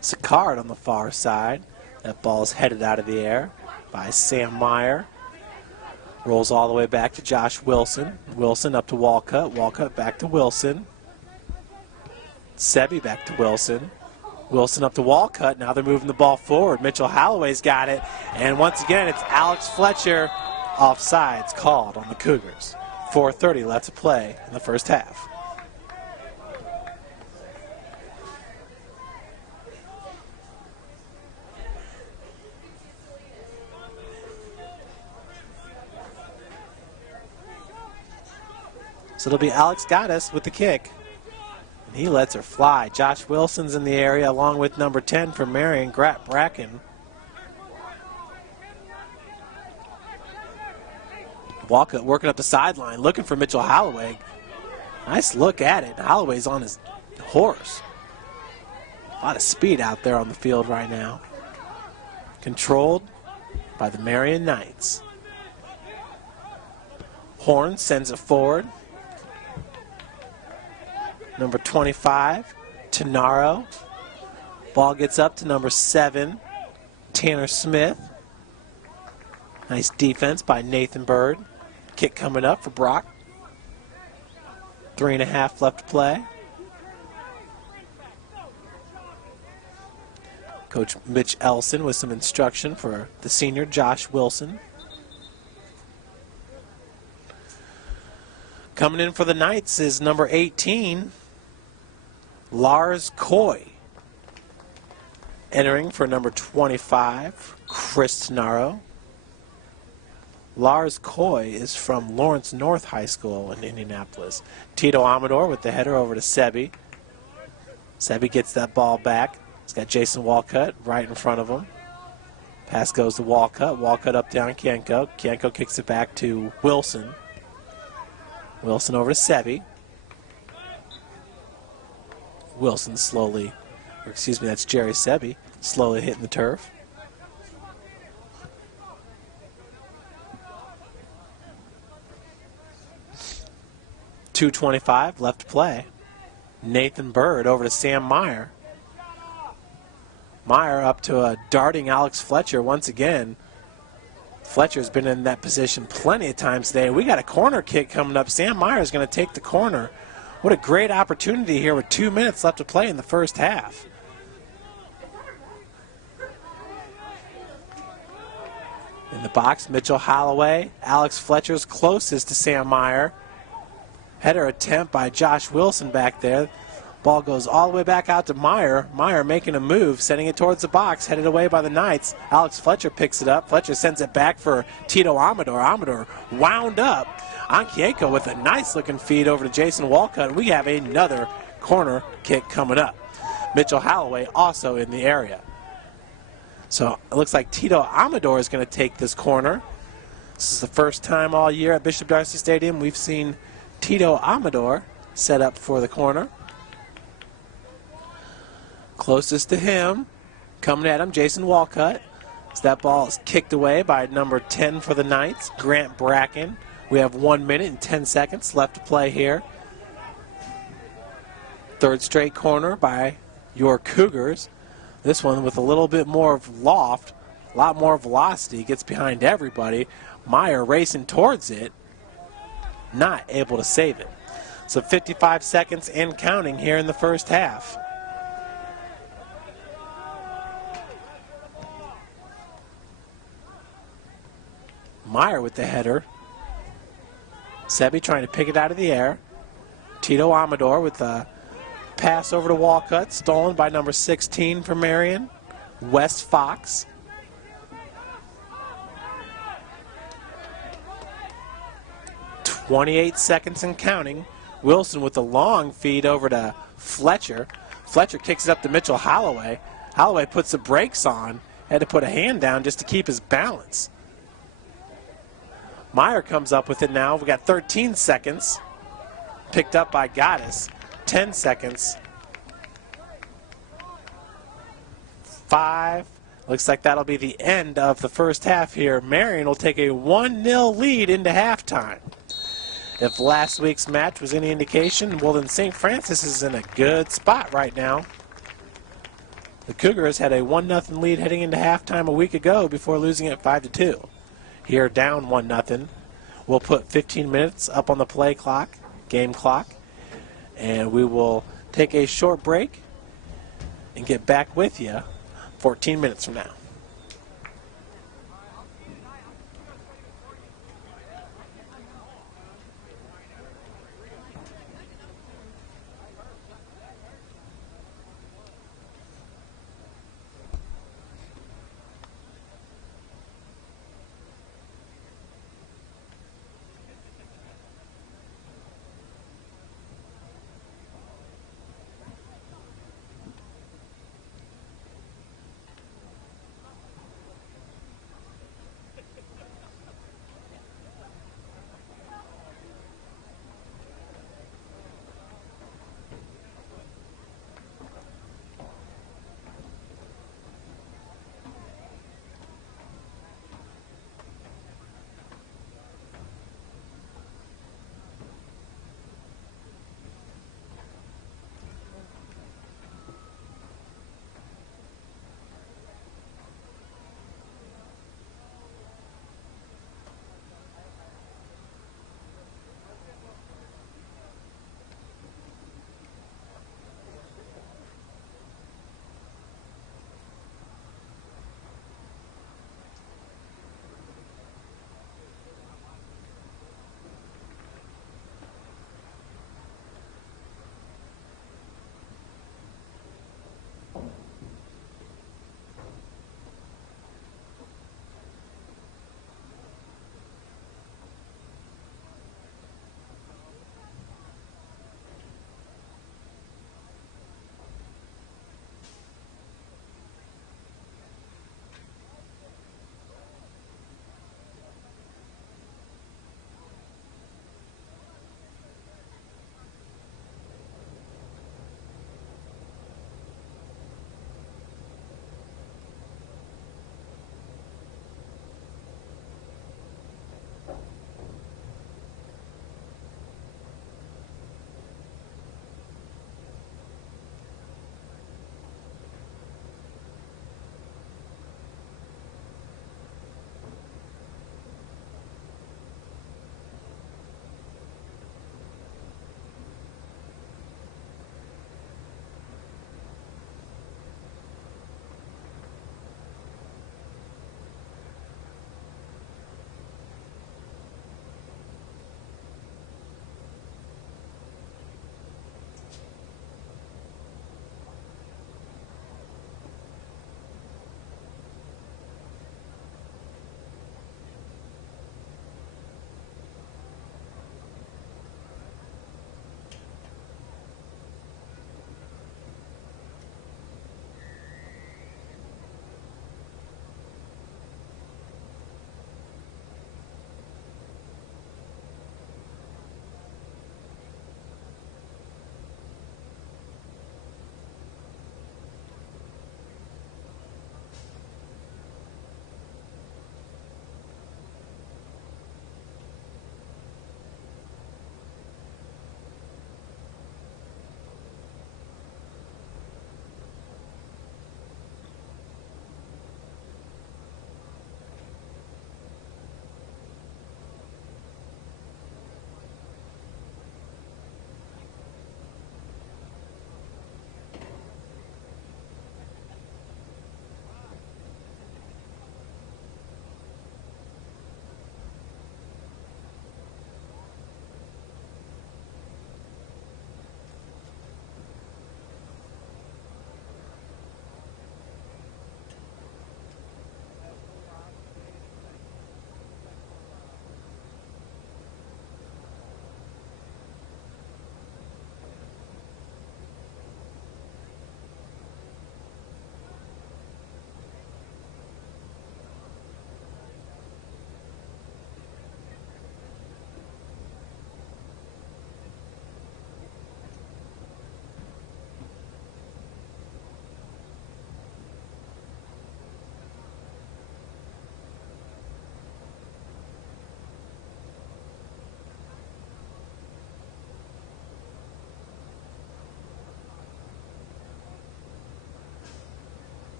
Sicard on the far side. That ball is headed out of the air by Sam Meyer. Rolls all the way back to Josh Wilson. Wilson up to Walcott. Walcott back to Wilson. Sebi back to Wilson. Wilson up to Walcott. Now they're moving the ball forward. Mitchell Holloway's got it. And once again, it's Alex Fletcher. Offsides called on the Cougars. 4:30 left to play in the first half. So it'll be Alex Gaddis with the kick. And he lets her fly. Josh Wilson's in the area along with number 10 for Marian, Bracken. Walcott working up the sideline, looking for Mitchell Holloway. Nice look at it. Holloway's on his horse. A lot of speed out there on the field right now. Controlled by the Marian Knights. Horn sends it forward. Number 25, Tenaro. Ball gets up to number 7, Tanner Smith. Nice defense by Nathan Bird. Kick coming up for Brock. 3.5 left to play. Coach Mitch Elson with some instruction for the senior Josh Wilson. Coming in for the Knights is number 18, Lars Coy. Entering for number 25, Chris Tenaro. Lars Coy is from Lawrence North High School in Indianapolis. Tito Amador with the header over to Sebi. Sebi gets that ball back. He's got Jason Walcott right in front of him. Pass goes to Walcott. Walcott up down Kienko. Kienko kicks it back to Wilson. Wilson over to Sebi. Wilson slowly, or excuse me, that's Jerry Sebi, slowly hitting the turf. .225 left to play. Nathan Bird over to Sam Meyer. Meyer up to a darting Alex Fletcher once again. Fletcher's been in that position plenty of times today. We got a corner kick coming up. Sam Meyer is going to take the corner. What a great opportunity here with 2 minutes left to play in the first half. In the box, Mitchell Holloway. Alex Fletcher's closest to Sam Meyer. Header attempt by Josh Wilson back there. Ball goes all the way back out to Meyer. Meyer making a move, sending it towards the box, headed away by the Knights. Alex Fletcher picks it up. Fletcher sends it back for Tito Amador. Amador wound up. Ankieko with a nice looking feed over to Jason Walcott. We have another corner kick coming up. Mitchell Holloway also in the area. So it looks like Tito Amador is going to take this corner. This is the first time all year at Bishop Darcy Stadium we've seen Tito Amador set up for the corner. Closest to him, coming at him, Jason Walcott. As that ball is kicked away by number 10 for the Knights, Grant Bracken. We have 1 minute and 10 seconds left to play here. Third straight corner by your Cougars. This one with a little bit more of loft, a lot more velocity, gets behind everybody. Meyer racing towards it, not able to save it. So 55 seconds and counting here in the first half. Meyer with the header. Sebi trying to pick it out of the air. Tito Amador with a pass over to Walcott, stolen by number 16 for Marian, Wes Fox. .28 seconds and counting. Wilson with a long feed over to Fletcher. Fletcher kicks it up to Mitchell Holloway. Holloway puts the brakes on. Had to put a hand down just to keep his balance. Meyer comes up with it now. We got 13 seconds. Picked up by Gaddis. 10 seconds. 5. Looks like that'll be the end of the first half here. Marian will take a 1-0 lead into halftime. If last week's match was any indication, well then St. Francis is in a good spot right now. The Cougars had a 1-0 lead heading into halftime a week ago before losing it 5-2. Here down 1-0. We'll put 15 minutes up on the play clock, game clock, and we will take a short break and get back with you 14 minutes from now.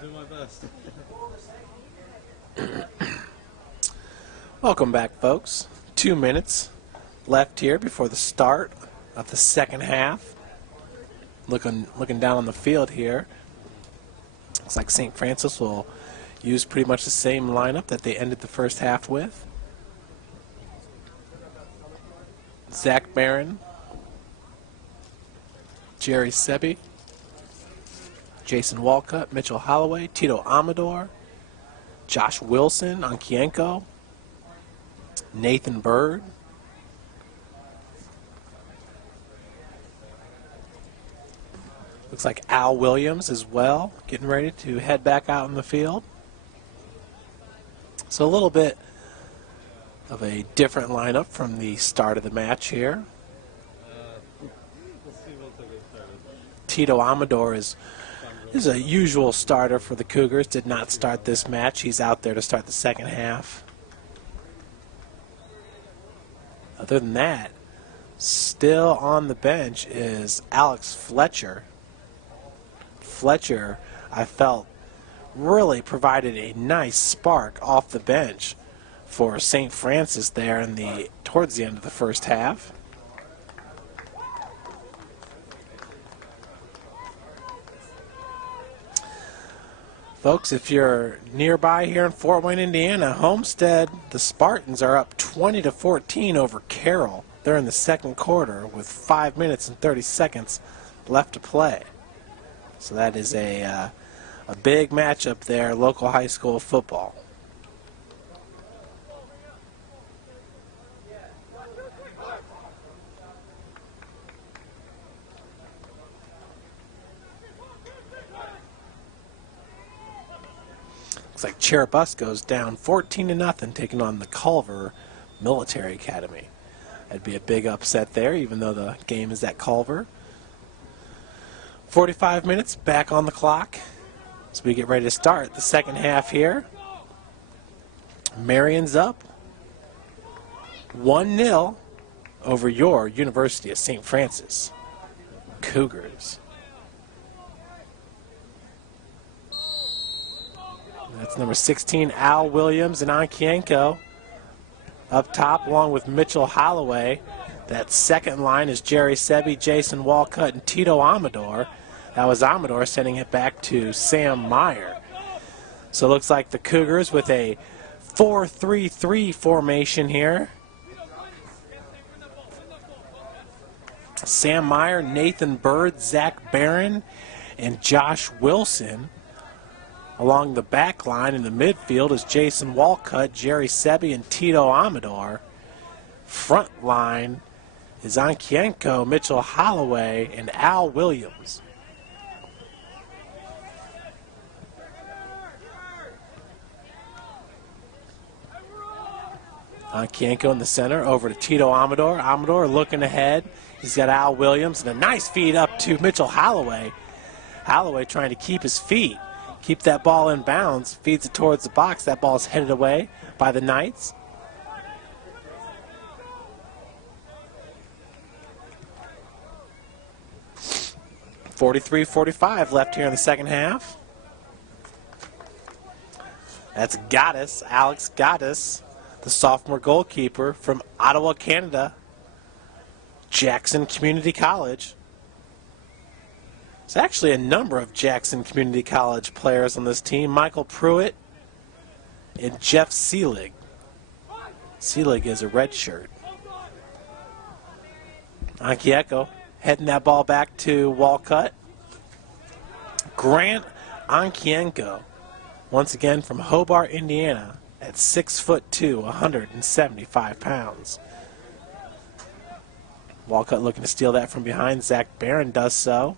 do my best. Welcome back, folks. 2 minutes left here before the start of the second half. Looking down on the field here. Looks like St. Francis will use pretty much the same lineup that they ended the first half with. Zach Barron, Jerry Sebi, Jason Walcott, Mitchell Holloway, Tito Amador, Josh Wilson, Ankienko, Nathan Bird, looks like Al Williams as well, getting ready to head back out in the field. So a little bit of a different lineup from the start of the match here. We'll see once I get started. Tito Amador is a usual starter for the Cougars. Did not start this match. He's out there to start the second half. Other than that, still on the bench is Alex Fletcher. Fletcher, I felt, really provided a nice spark off the bench for St. Francis there towards the end of the first half. Folks, if you're nearby here in Fort Wayne, Indiana, Homestead, the Spartans are up 20-14 over Carroll. They're in the second quarter with 5 minutes and 30 seconds left to play. So that is a big matchup there, local high school football. Looks like Cherubusco's down 14-0, taking on the Culver Military Academy. That'd be a big upset there, even though the game is at Culver. 45 minutes back on the clock as we get ready to start the second half here. Marian's up 1-0 over your University of St. Francis Cougars. That's number 16, Al Williams, and Ankienko up top, along with Mitchell Holloway. That second line is Jerry Sebi, Jason Walcott, and Tito Amador. That was Amador sending it back to Sam Meyer. So it looks like the Cougars with a 4-3-3 formation here. Sam Meyer, Nathan Bird, Zach Barron, and Josh Wilson. Along the back line in the midfield is Jason Walcott, Jerry Sebi, and Tito Amador. Front line is Ankienko, Mitchell Holloway, and Al Williams. Ankienko in the center, over to Tito Amador. Amador looking ahead. He's got Al Williams, and a nice feed up to Mitchell Holloway. Holloway trying to keep his feet. Keep that ball in bounds, feeds it towards the box. That ball is headed away by the Knights. .43-45 left here in the second half. That's Gaddis, Alex Gaddis, the sophomore goalkeeper from Ottawa, Canada, Jackson Community College. There's actually a number of Jackson Community College players on this team. Michael Pruitt and Jeff Seelig. Seelig is a red shirt. Ankienko heading that ball back to Walcott. Grant Ankienko, once again from Hobart, Indiana, at 6'2", 175 pounds. Walcott looking to steal that from behind. Zach Barron does so.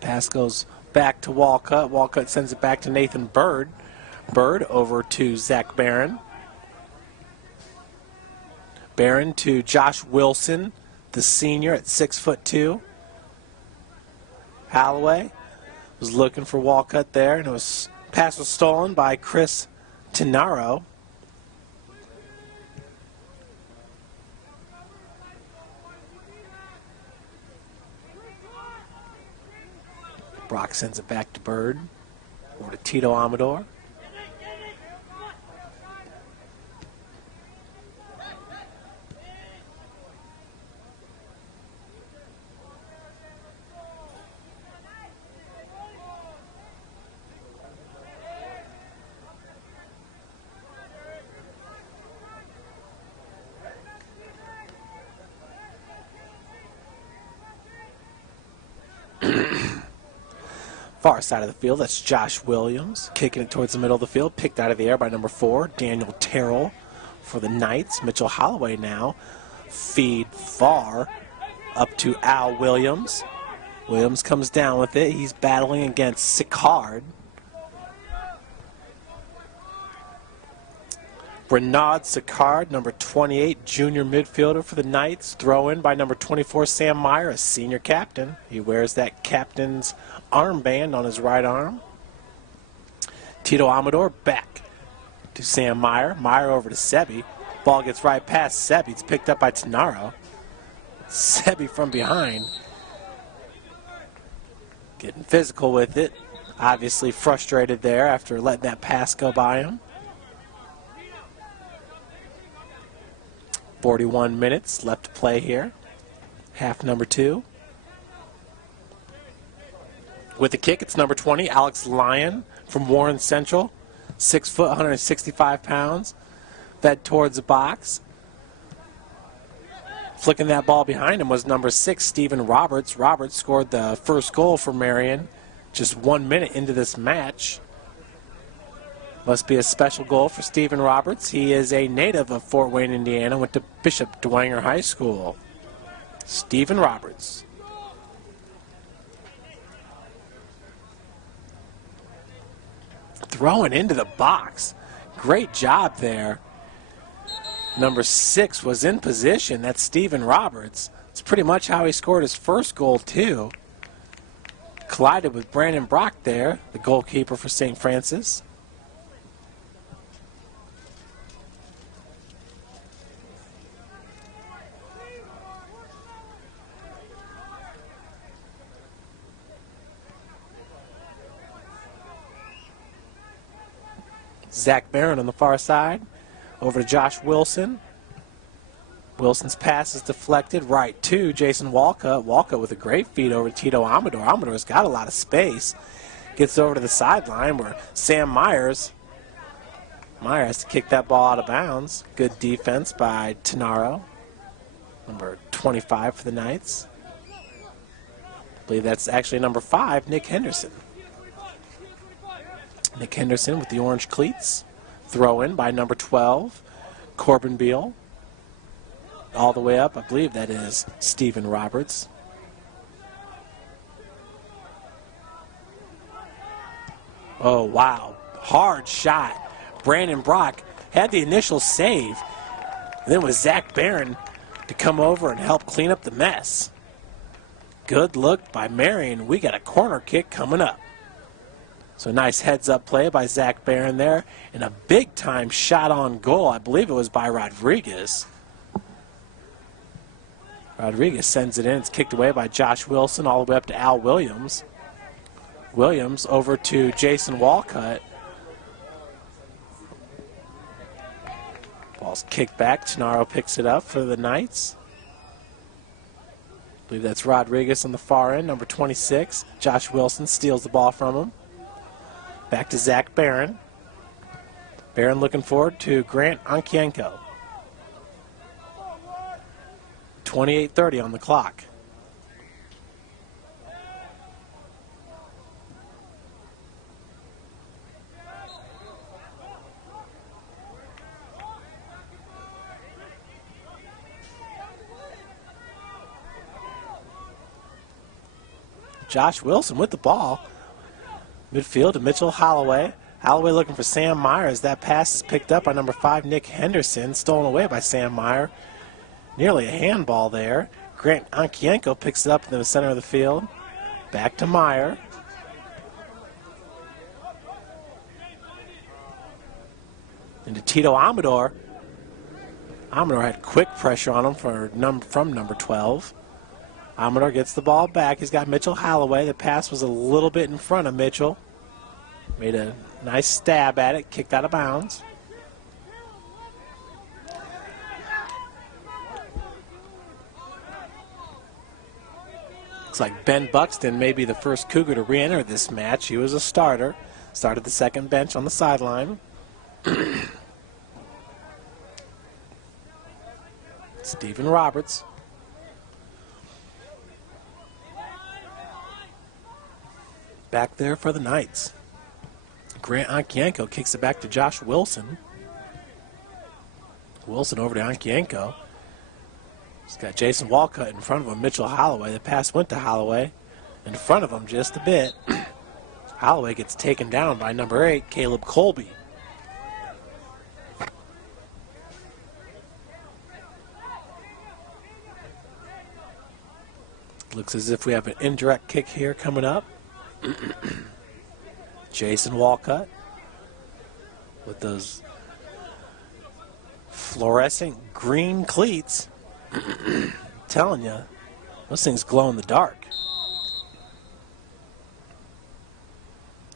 Pass goes back to Walcott. Walcott sends it back to Nathan Bird. Bird over to Zach Barron. Barron to Josh Wilson, the senior at 6'2". Holloway was looking for Walcott there, and pass was stolen by Chris Tenaro. Brock sends it back to Bird. Over to Tito Amador. Far side of the field, that's Josh Williams kicking it towards the middle of the field, picked out of the air by number 4, Daniel Terrell for the Knights. Mitchell Holloway now feed far up to Al Williams. Williams comes down with it. He's battling against Sicard. Bernard Sicard, number 28, junior midfielder for the Knights. Throw in by number 24, Sam Meyer, a senior captain. He wears that captain's armband on his right arm. Tito Amador back to Sam Meyer. Meyer over to Sebi. Ball gets right past Sebi. It's picked up by Tenaro. Sebi from behind. Getting physical with it. Obviously frustrated there after letting that pass go by him. 41 minutes left to play here. Half number 2. With the kick, it's number 20, Alex Lyon from Warren Central. 6 foot, 165 pounds. Fed towards the box. Flicking that ball behind him was number 6, Stephen Roberts. Roberts scored the first goal for Marian just 1 minute into this match. Must be a special goal for Stephen Roberts. He is a native of Fort Wayne, Indiana. Went to Bishop Dwenger High School. Stephen Roberts. Throwing into the box. Great job there. Number 6 was in position. That's Stephen Roberts. It's pretty much how he scored his first goal, too. Collided with Brandon Brock there, the goalkeeper for St. Francis. Zach Barron on the far side. Over to Josh Wilson. Wilson's pass is deflected right to Jason Walcott. Walcott with a great feed over to Tito Amador. Amador's got a lot of space. Gets over to the sideline where Sam Myers has to kick that ball out of bounds. Good defense by Tenaro. Number 25 for the Knights. I believe that's actually number 5, Nick Henderson. Nick Henderson with the orange cleats. Throw in by number 12, Corbin Beal. All the way up, I believe that is Stephen Roberts. Oh, wow. Hard shot. Brandon Brock had the initial save. And then with Zach Barron to come over and help clean up the mess. Good look by Marian. We got a corner kick coming up. So nice heads-up play by Zach Barron there. And a big-time shot on goal. I believe it was by Rodriguez. Rodriguez sends it in. It's kicked away by Josh Wilson all the way up to Al Williams. Williams over to Jason Walcott. Ball's kicked back. Tenaro picks it up for the Knights. I believe that's Rodriguez on the far end, number 26. Josh Wilson steals the ball from him. Back to Zach Barron. Barron looking forward to Grant Ankienko. 28:30 on the clock. Josh Wilson with the ball. Midfield to Mitchell Holloway. Holloway looking for Sam Meyer as that pass is picked up by number 5, Nick Henderson. Stolen away by Sam Meyer. Nearly a handball there. Grant Ankienko picks it up in the center of the field. Back to Meyer. Into Tito Amador. Amador had quick pressure on him from number 12. Amador gets the ball back. He's got Mitchell Holloway. The pass was a little bit in front of Mitchell. Made a nice stab at it, kicked out of bounds. Looks like Ben Buxton may be the first Cougar to re-enter this match. He was a starter, started the second bench on the sideline. Stephen Roberts. Back there for the Knights. Grant Ankienko kicks it back to Josh Wilson. Wilson over to Ankienko. He's got Jason Walcott in front of him, Mitchell Holloway. The pass went to Holloway. In front of him just a bit. Holloway gets taken down by number 8, Caleb Colby. Looks as if we have an indirect kick here coming up. Jason Walcott with those fluorescent green cleats. Telling you, those things glow in the dark.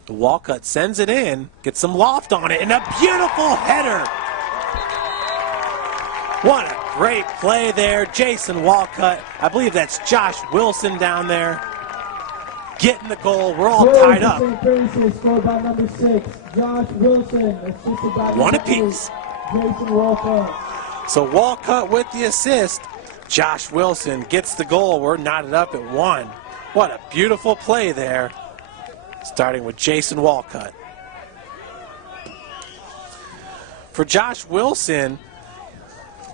Walcott sends it in, gets some loft on it, and a beautiful header. What a great play there, Jason Walcott. I believe that's Josh Wilson down there getting the goal. We're all tied up. Scored by number 6, Josh Wilson. Assisted by one apiece. Jason Walcott. So Walcott with the assist. Josh Wilson gets the goal. We're knotted up at 1. What a beautiful play there. Starting with Jason Walcott. For Josh Wilson,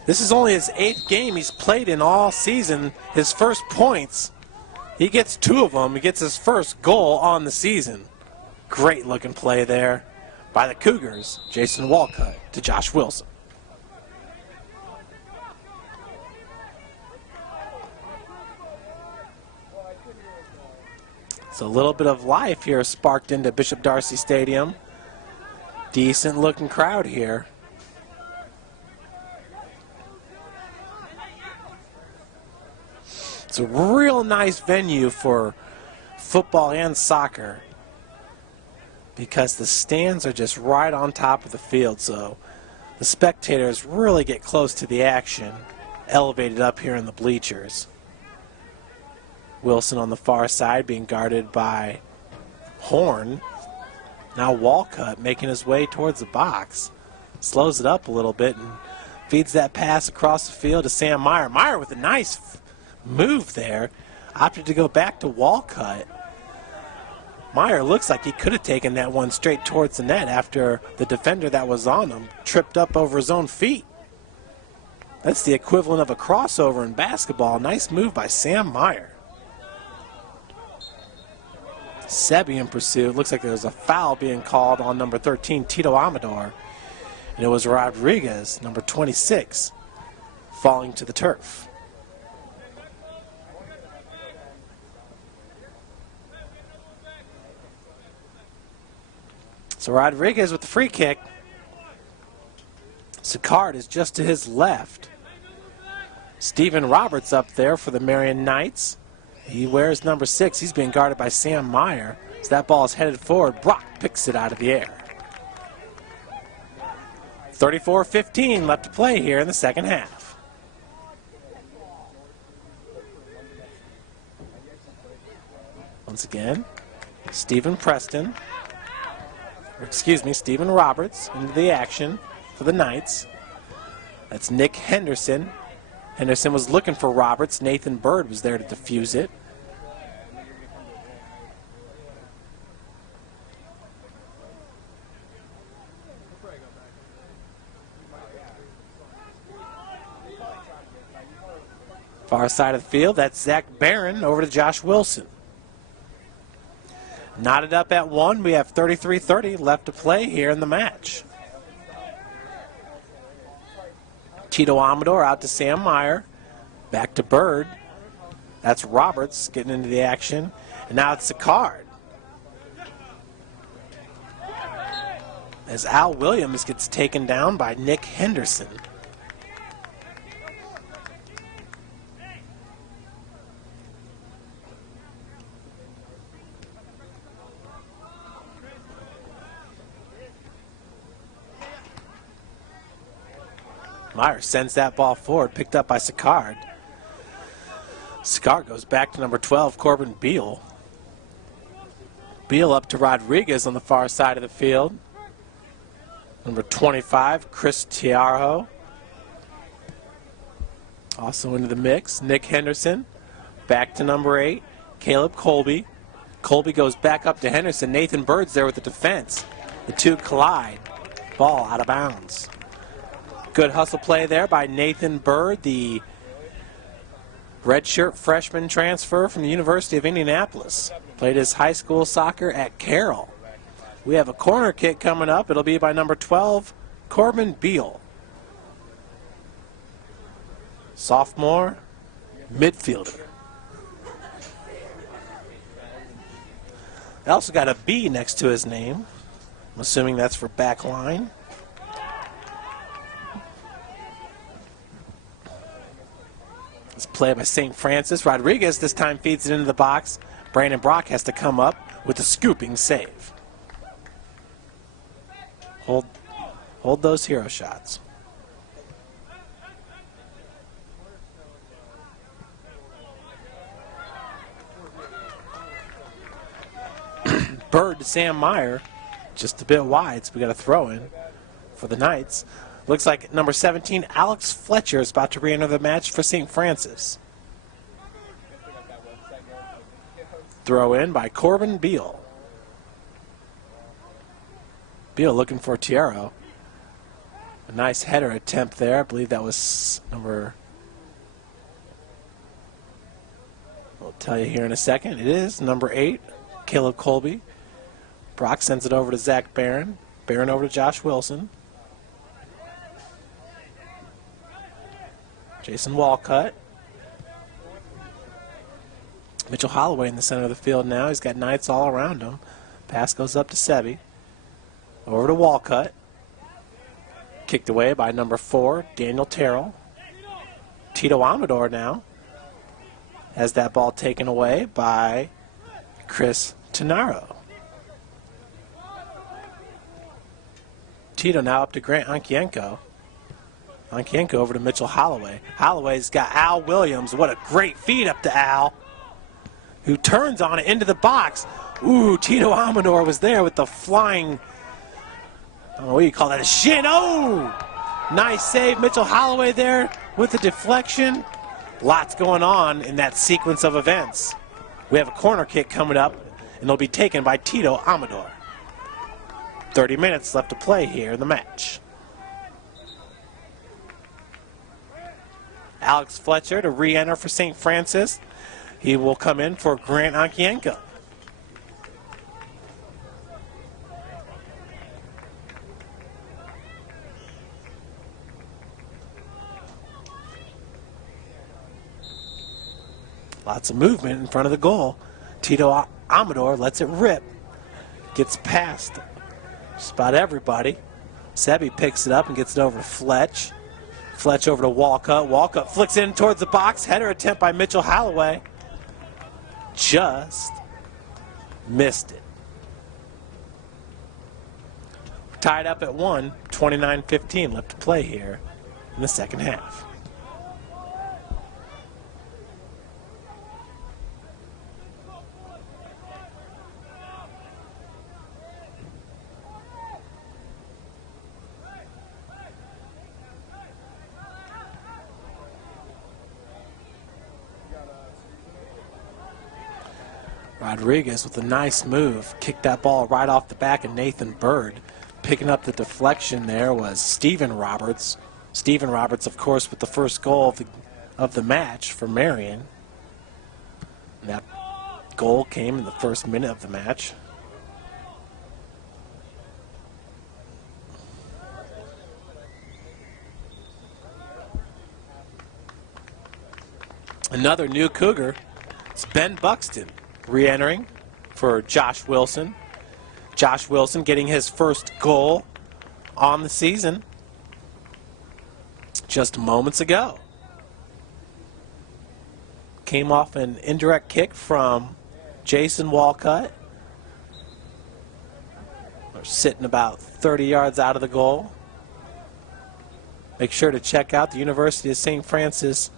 this is only his 8th game he's played in all season. His first points, he gets 2 of them. He gets his first goal on the season. Great looking play there by the Cougars. Jason Walcott to Josh Wilson. So a little bit of life here sparked into Bishop Darcy Stadium. Decent looking crowd here. It's a real nice venue for football and soccer because the stands are just right on top of the field, so the spectators really get close to the action, elevated up here in the bleachers. Wilson on the far side being guarded by Horn. Now Walcott making his way towards the box. Slows it up a little bit and feeds that pass across the field to Sam Meyer. Meyer with a nice move there. Opted to go back to Walcott. Meyer looks like he could have taken that one straight towards the net after the defender that was on him tripped up over his own feet. That's the equivalent of a crossover in basketball. Nice move by Sam Meyer. Sebi in pursuit. Looks like there was a foul being called on number 13, Tito Amador. And it was Rodriguez, number 26, falling to the turf. So Rodriguez with the free kick. Sicard is just to his left. Stephen Roberts up there for the Marian Knights. He wears number 6. He's being guarded by Sam Meyer. So that ball is headed forward. Brock picks it out of the air. 34-15 left to play here in the second half. Once again, Stephen Roberts into the action for the Knights. That's Nick Henderson. Henderson was looking for Roberts. Nathan Bird was there to defuse it. Far side of the field, that's Zach Barron over to Josh Wilson. Knotted up at 1. We have 33-30 left to play here in the match. Tito Amador out to Sam Meyer. Back to Bird. That's Roberts getting into the action. And now it's Sicard. As Al Williams gets taken down by Nick Henderson. Meyer sends that ball forward, picked up by Sicard. Sicard goes back to number 12, Corbin Beal. Beal up to Rodriguez on the far side of the field. Number 25, Chris Tiarho. Also into the mix, Nick Henderson. Back to number 8, Caleb Colby. Colby goes back up to Henderson. Nathan Bird's there with the defense. The two collide. Ball out of bounds. Good hustle play there by Nathan Bird, the redshirt freshman transfer from the University of Indianapolis. Played his high school soccer at Carroll. We have a corner kick coming up. It'll be by number 12, Corbin Beal. Sophomore midfielder. They also got a B next to his name. I'm assuming that's for back line. It's played by St. Francis. Rodriguez this time feeds it into the box. Brandon Brock has to come up with a scooping save. Hold those hero shots. Bird to Sam Meyer, just a bit wide, so we got a throw in for the Knights. Looks like number 17, Alex Fletcher, is about to re-enter the match for St. Francis. Throw in by Corbin Beal. Beal looking for Tiero. A nice header attempt there. I believe that was number... I'll tell you here in a second. It is number 8, Caleb Colby. Brock sends it over to Zach Barron. Barron over to Josh Wilson. Jason Walcott. Mitchell Holloway in the center of the field now. He's got Knights all around him. Pass goes up to Sebi. Over to Walcott. Kicked away by number 4, Daniel Terrell. Tito Amador now has that ball taken away by Chris Tenaro. Tito now up to Grant Ankienko. Ankienko over to Mitchell Holloway. Holloway's got Al Williams. What a great feed up to Al, who turns on it into the box. Ooh, Tito Amador was there with the flying, I don't know what you call that, a shin. Oh, nice save. Mitchell Holloway there with the deflection. Lots going on in that sequence of events. We have a corner kick coming up, and it'll be taken by Tito Amador. 30 minutes left to play here in the match. Alex Fletcher to re-enter for St. Francis. He will come in for Grant Ankienko. Lots of movement in front of the goal. Tito Amador lets it rip. Gets past just about everybody. Sebi picks it up and gets it over to Fletch. Fletch over to Walcott. Walcott flicks in towards the box. Header attempt by Mitchell Holloway. Just missed it. Tied up at 1, 29-15 left to play here in the second half. Rodriguez with a nice move. Kicked that ball right off the back of Nathan Bird. Picking up the deflection there was Stephen Roberts. Stephen Roberts, of course, with the first goal of the match for Marian. And that goal came in the first minute of the match. Another new Cougar. It's Ben Buxton re-entering for Josh Wilson. Josh Wilson getting his first goal on the season just moments ago. Came off an indirect kick from Jason Walcott. They're sitting about 30 yards out of the goal. Make sure to check out the University of St. Francis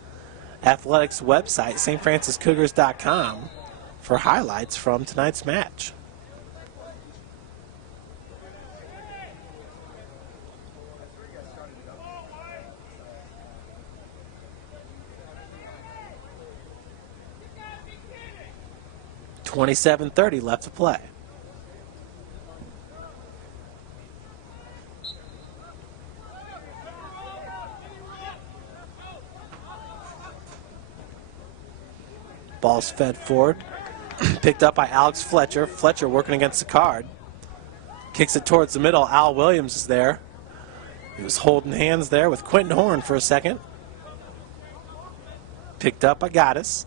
Athletics website, stfranciscougars.com, for highlights from tonight's match. .27:30 left to play. Ball's fed forward. Picked up by Alex Fletcher. Fletcher working against the card. Kicks it towards the middle. Al Williams is there. He was holding hands there with Quentin Horn for a second. Picked up by Gaddis.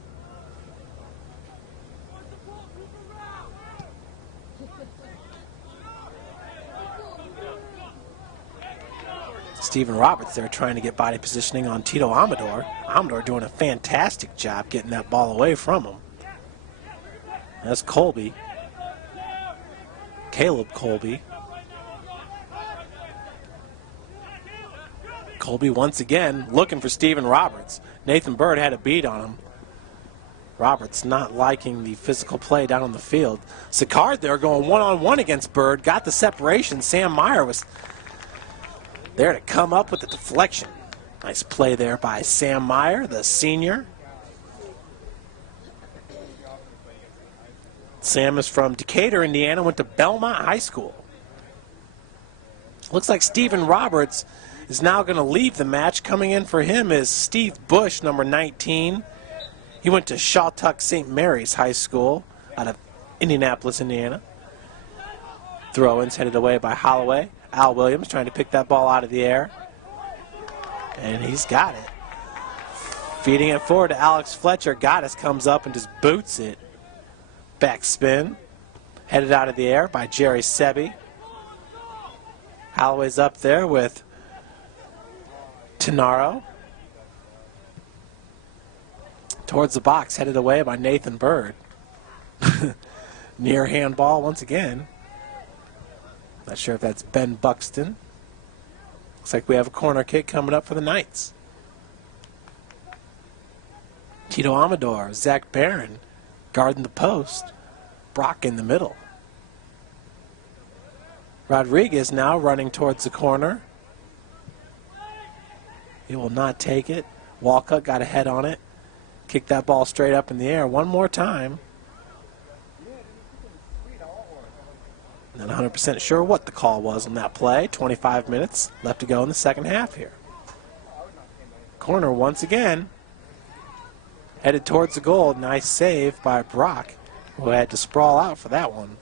Stephen Roberts there trying to get body positioning on Tito Amador. Amador doing a fantastic job getting that ball away from him. That's Colby. Caleb Colby. Colby once again looking for Stephen Roberts. Nathan Bird had a beat on him. Roberts not liking the physical play down on the field. Sicard there going one-on-one against Bird. Got the separation. Sam Meyer was there to come up with the deflection. Nice play there by Sam Meyer, the senior. Sam is from Decatur, Indiana, went to Belmont High School. Looks like Stephen Roberts is now going to leave the match. Coming in for him is Steve Bush, number 19. He went to Shawtuck St. Mary's High School out of Indianapolis, Indiana. Throw-ins headed away by Holloway. Al Williams trying to pick that ball out of the air. And he's got it. Feeding it forward to Alex Fletcher. Gaddis comes up and just boots it. Back spin. Headed out of the air by Jerry Sebi. Holloway's up there with Tenaro. Towards the box, headed away by Nathan Bird. Near handball once again. Not sure if that's Ben Buxton. Looks like we have a corner kick coming up for the Knights. Tito Amador, Zach Barron guarding the post. Brock in the middle. Rodriguez now running towards the corner. He will not take it. Walcott got a head on it. Kicked that ball straight up in the air one more time. Not 100% sure what the call was on that play. 25 minutes left to go in the second half here. Corner once again. Headed towards the goal. Nice save by Brock, who had to sprawl out for that one.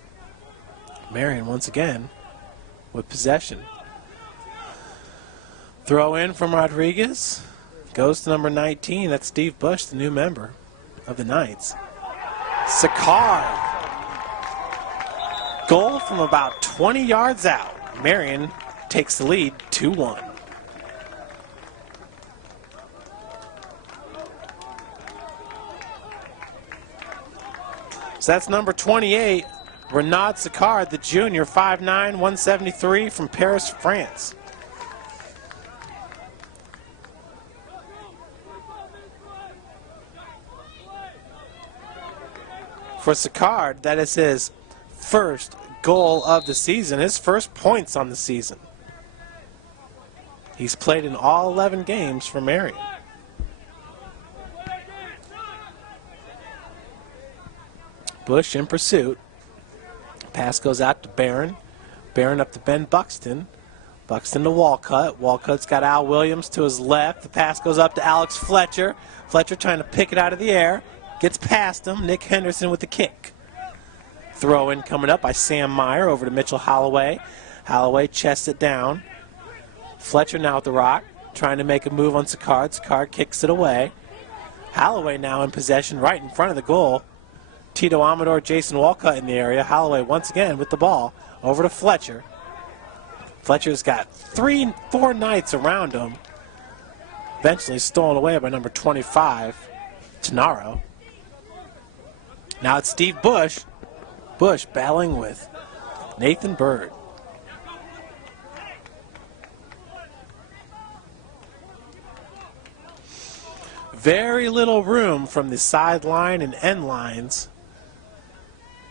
Marian once again with possession. Throw in from Rodriguez. Goes to number 19. That's Steve Bush, the new member of the Knights. Sicard. Goal from about 20 yards out. Marian takes the lead 2-1. So that's number 28, Renaud Sicard, the junior, 5'9", 173 from Paris, France. For Sicard, that is his first goal of the season, his first points on the season. He's played in all 11 games for Marian. Bush in pursuit. Pass goes out to Barron. Barron up to Ben Buxton. Buxton to Walcott. Walcott's got Al Williams to his left. The pass goes up to Alex Fletcher. Fletcher trying to pick it out of the air. Gets past him. Nick Henderson with the kick. Throw in coming up by Sam Meyer over to Mitchell Holloway. Holloway chests it down. Fletcher now with the rock. Trying to make a move on Sicard. Sicard kicks it away. Holloway now in possession right in front of the goal. Tito Amador, Jason Walcott in the area. Holloway once again with the ball over to Fletcher. Fletcher's got 4 Knights around him. Eventually stolen away by number 25, Tenaro. Now it's Steve Bush. Bush battling with Nathan Bird. Very little room from the sideline and end lines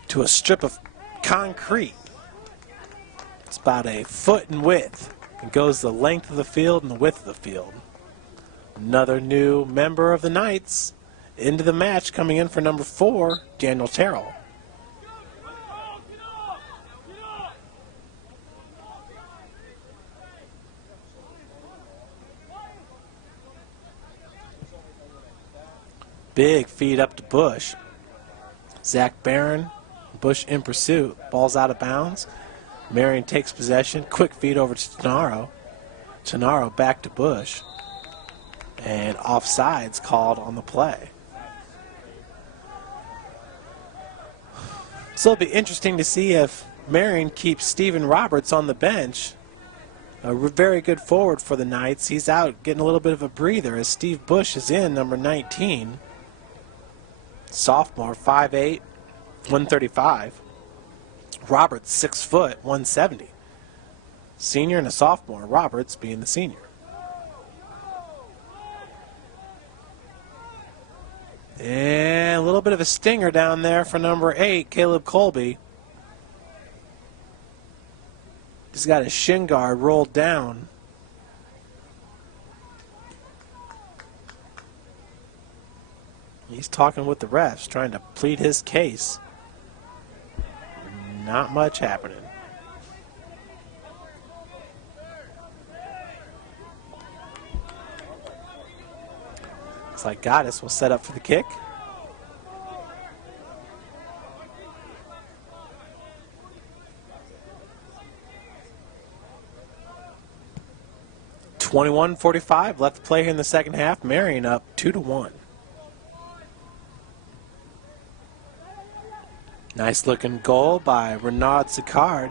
to a strip of concrete. It's about a foot in width. It goes the length of the field and the width of the field. Another new member of the Knights into the match, coming in for number 4, Daniel Terrell. Big feed up to Bush. Zach Barron, Bush in pursuit. Ball's out of bounds. Marian takes possession. Quick feed over to Tenaro. Tenaro back to Bush. And offsides called on the play. So it'll be interesting to see if Marian keeps Stephen Roberts on the bench. A very good forward for the Knights. He's out getting a little bit of a breather as Steve Bush is in, number 19. Sophomore, 5'8", 135. Roberts, 6 foot, 170. Senior and a sophomore, Roberts being the senior. And a little bit of a stinger down there for number 8, Caleb Colby. Just got his shin guard rolled down. He's talking with the refs, trying to plead his case. Not much happening. Looks like Goddess will set up for the kick. .21:45 left to play here in the second half. Marian up 2-1. Nice looking goal by Renaud Sicard.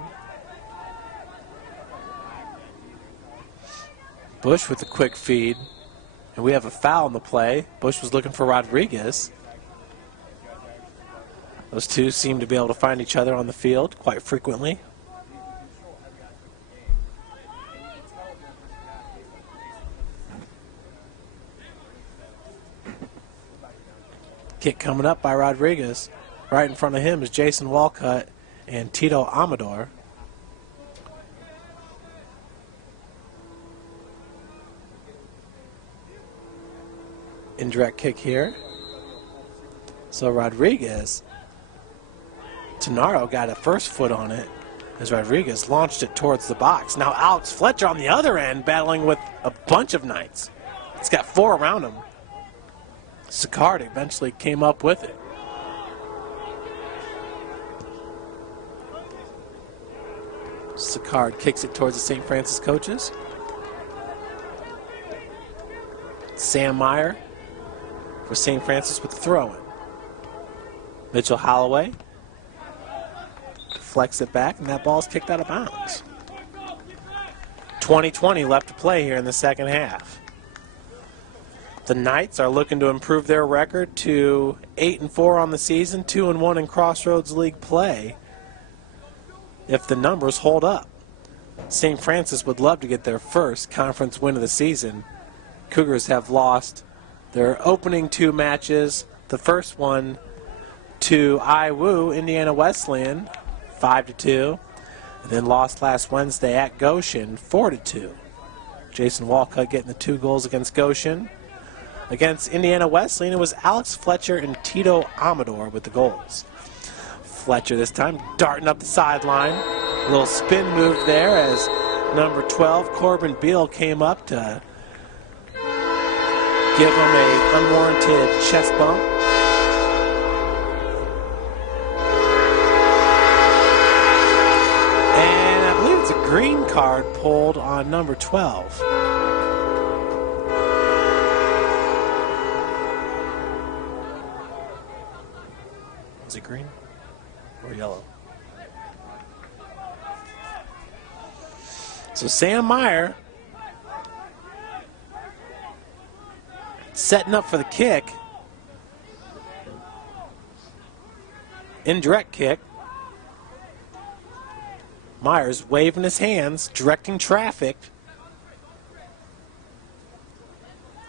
Bush with a quick feed. And we have a foul in the play. Bush was looking for Rodriguez. Those two seem to be able to find each other on the field quite frequently. Kick coming up by Rodriguez. Right in front of him is Jason Walcott and Tito Amador. Indirect kick here. So Rodriguez, Tenaro got a first foot on it as Rodriguez launched it towards the box. Now Alex Fletcher on the other end battling with a bunch of Knights. He's got 4 around him. Sicard eventually came up with it. Sicard kicks it towards the St. Francis coaches. Sam Meyer for St. Francis with the throw-in. Mitchell Holloway deflects it back, and that ball's kicked out of bounds. 20:20 left to play here in the second half. The Knights are looking to improve their record to 8-4 on the season, 2-1 in Crossroads League play, if the numbers hold up. St. Francis would love to get their first conference win of the season. Cougars have lost their opening 2 matches. The first one to IWU, Indiana Wesleyan, 5-2. And then lost last Wednesday at Goshen, 4-2. Jason Walcott getting the 2 goals against Goshen. Against Indiana Wesleyan, it was Alex Fletcher and Tito Amador with the goals. Fletcher this time darting up the sideline. A little spin move there as number 12, Corbin Beal, came up to give him an unwarranted chest bump. And I believe it's a green card pulled on number 12. Was it green or yellow? So Sam Meyer setting up for the kick. Indirect kick. Myers waving his hands, directing traffic.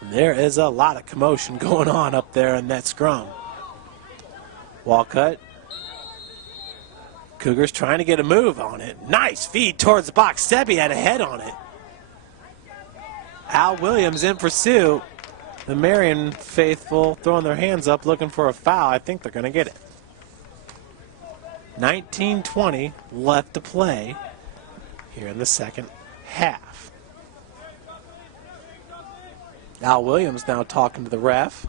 And There is a lot of commotion going on up there in that scrum. Walcott. Cougars trying to get a move on it. Nice feed towards the box. Sebi had a head on it. Al Williams in pursuit. The Marian faithful throwing their hands up looking for a foul. I think they're going to get it. 19:20 left to play here in the second half. Al Williams now talking to the ref.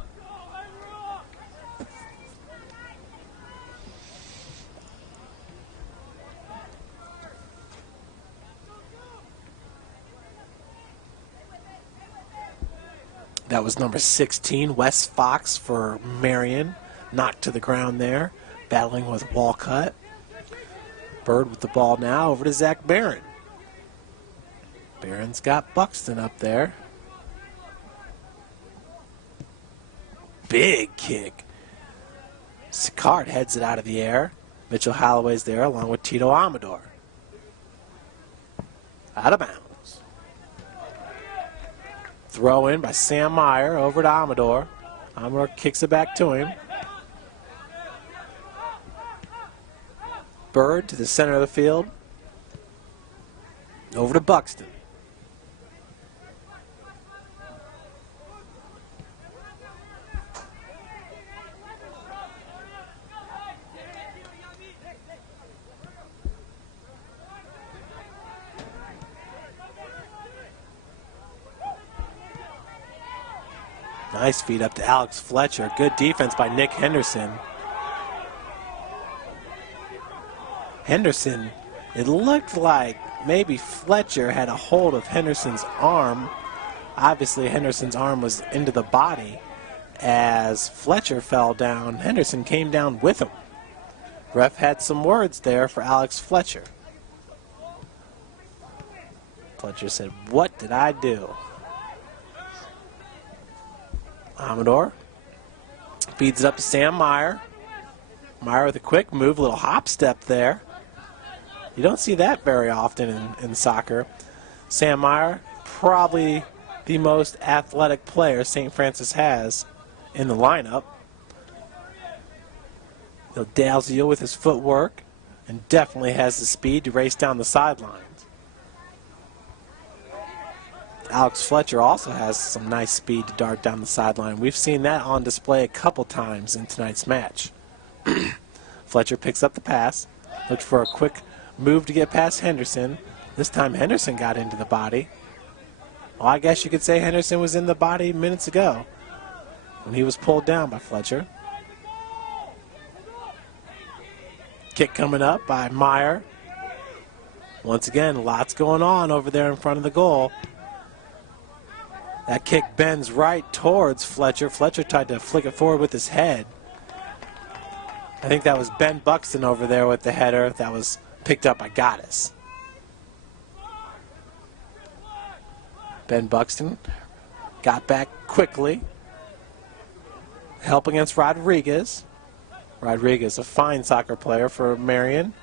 That was number 16, Wes Fox for Marian. Knocked to the ground there, battling with Walcott. Bird with the ball now over to Zach Barron. Barron's got Buxton up there. Big kick. Sicard heads it out of the air. Mitchell Holloway's there along with Tito Amador. Out of bounds. Throw in by Sam Meyer over to Amador. Amador kicks it back to him. Bird to the center of the field. Over to Buxton. Nice feed up to Alex Fletcher. Good defense by Nick Henderson. Henderson, it looked like maybe Fletcher had a hold of Henderson's arm. Obviously, Henderson's arm was into the body. As Fletcher fell down, Henderson came down with him. Ref had some words there for Alex Fletcher. Fletcher said, "What did I do?" Amador feeds it up to Sam Meyer. Meyer with a quick move, little hop step there. You don't see that very often in soccer. Sam Meyer, probably the most athletic player St. Francis has in the lineup. He'll dazzle you with his footwork and definitely has the speed to race down the sidelines. Alex Fletcher also has some nice speed to dart down the sideline. We've seen that on display a couple times in tonight's match. Fletcher picks up the pass, looked for a quick move to get past Henderson. This time Henderson got into the body. Well, I guess you could say Henderson was in the body minutes ago when he was pulled down by Fletcher. Kick coming up by Meyer. Once again, lots going on over there in front of the goal. That kick bends right towards Fletcher. Fletcher tried to flick it forward with his head. I think that was Ben Buxton over there with the header that was picked up by Goddess. Ben Buxton got back quickly. Help against Rodriguez. Rodriguez, a fine soccer player for Marian,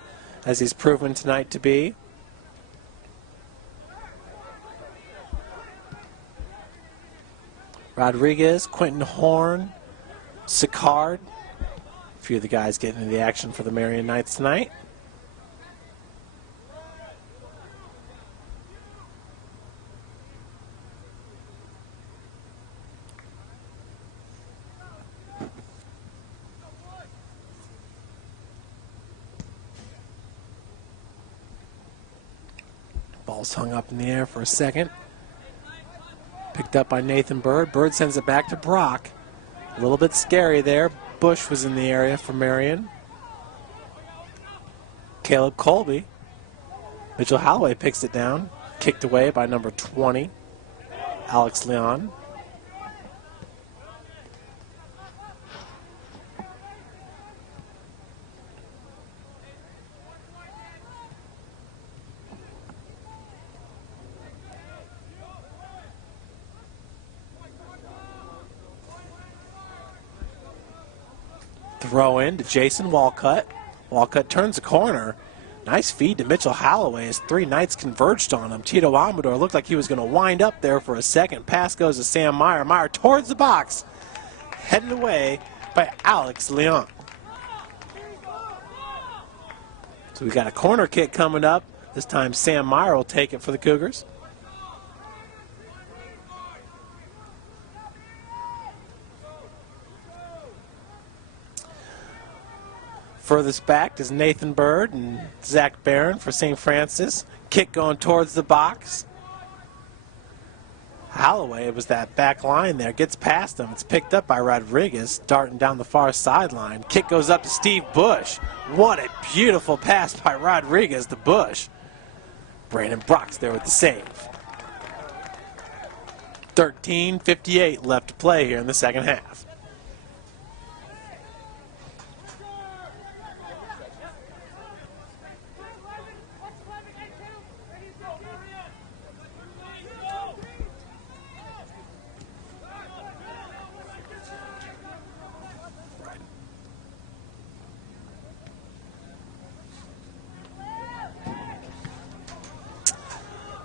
as he's proven tonight to be. Rodriguez, Quentin Horn, Sicard. A few of the guys getting into the action for the Marian Knights tonight. Ball's hung up in the air for a second. Picked up by Nathan Bird. Bird sends it back to Brock. A little bit scary there. Bush was in the area for Marian. Caleb Colby. Mitchell Holloway picks it down. Kicked away by number 20, Alex Leon. Throw in to Jason Walcott. Walcott turns the corner, Nice feed to Mitchell Holloway as three Knights converged on him. Tito Amador looked like he was going to wind up there for a second. Pass goes to Sam Meyer. Meyer towards the box. Headed away by Alex Leon. So we got a corner kick coming up. This time Sam Meyer will take it for the Cougars. Furthest back is Nathan Bird and Zach Barron for St. Francis. Kick going towards the box. Holloway, it was that back line there, gets past him. It's picked up by Rodriguez, darting down the far sideline. Kick goes up to Steve Bush. What a beautiful pass by Rodriguez to Bush. Brandon Brock's there with the save. 13:58 left to play here in the second half.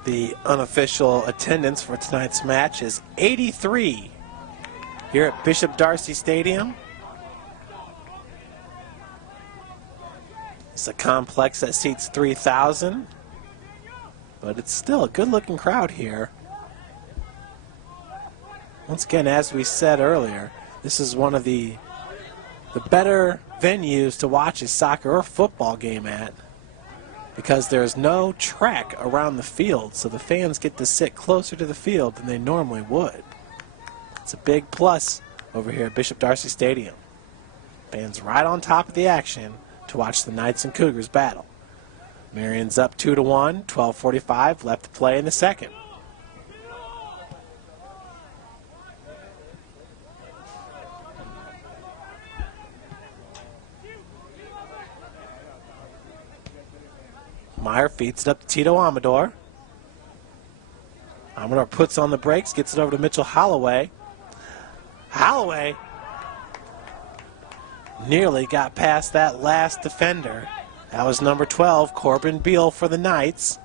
The unofficial attendance for tonight's match is 83 here at Bishop Darcy Stadium. It's a complex that seats 3,000, but it's still a good-looking crowd here. Once again, as we said earlier, this is one of the better venues to watch a soccer or football game at, because there's no track around the field, so the fans get to sit closer to the field than they normally would. It's a big plus over here at Bishop Darcy Stadium. Fans right on top of the action to watch the Knights and Cougars battle. Marian's up 2-1, 12:45 left to play in the second. Meyer feeds it up to Tito Amador. Amador puts on the brakes, gets it over to Mitchell Holloway. Holloway nearly got past that last defender. That was number 12, Corbin Beal for the Knights.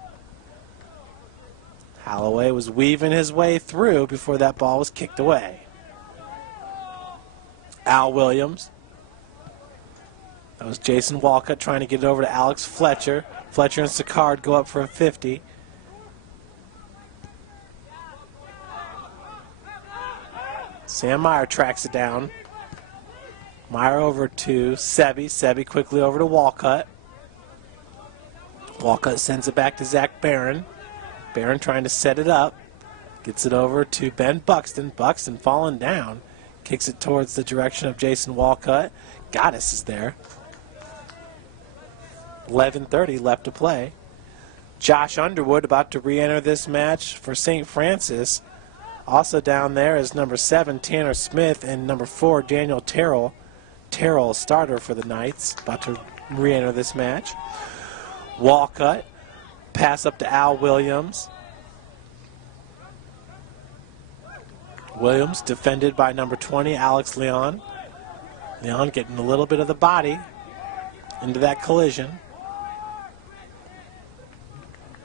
Holloway was weaving his way through before that ball was kicked away. Al Williams. That was Jason Walcott trying to get it over to Alex Fletcher. Fletcher and Sicard go up for a 50. Sam Meyer tracks it down. Meyer over to Sebi. Sebi quickly over to Walcott. Walcott sends it back to Zach Barron. Barron trying to set it up. Gets it over to Ben Buxton. Buxton falling down. Kicks it towards the direction of Jason Walcott. Goddess is there. 11:30 left to play. Josh Underwood about to re-enter this match for St. Francis. Also down there is number 7, Tanner Smith, and number 4, Daniel Terrell. Terrell, starter for the Knights, about to re-enter this match. Walcott, pass up to Al Williams. Williams defended by number 20, Alex Leon. Leon getting a little bit of the body into that collision.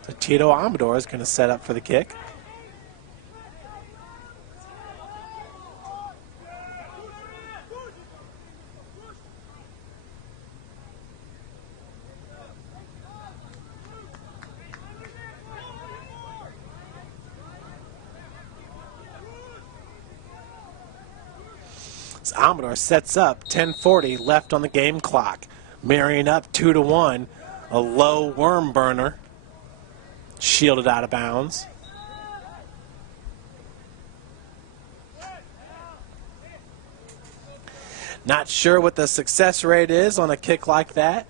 So Tito Amador is going to set up for the kick. So Amador sets up, 10:40 left on the game clock. Marian up 2-1, a low worm burner. Shielded out of bounds. Not sure what the success rate is on a kick like that.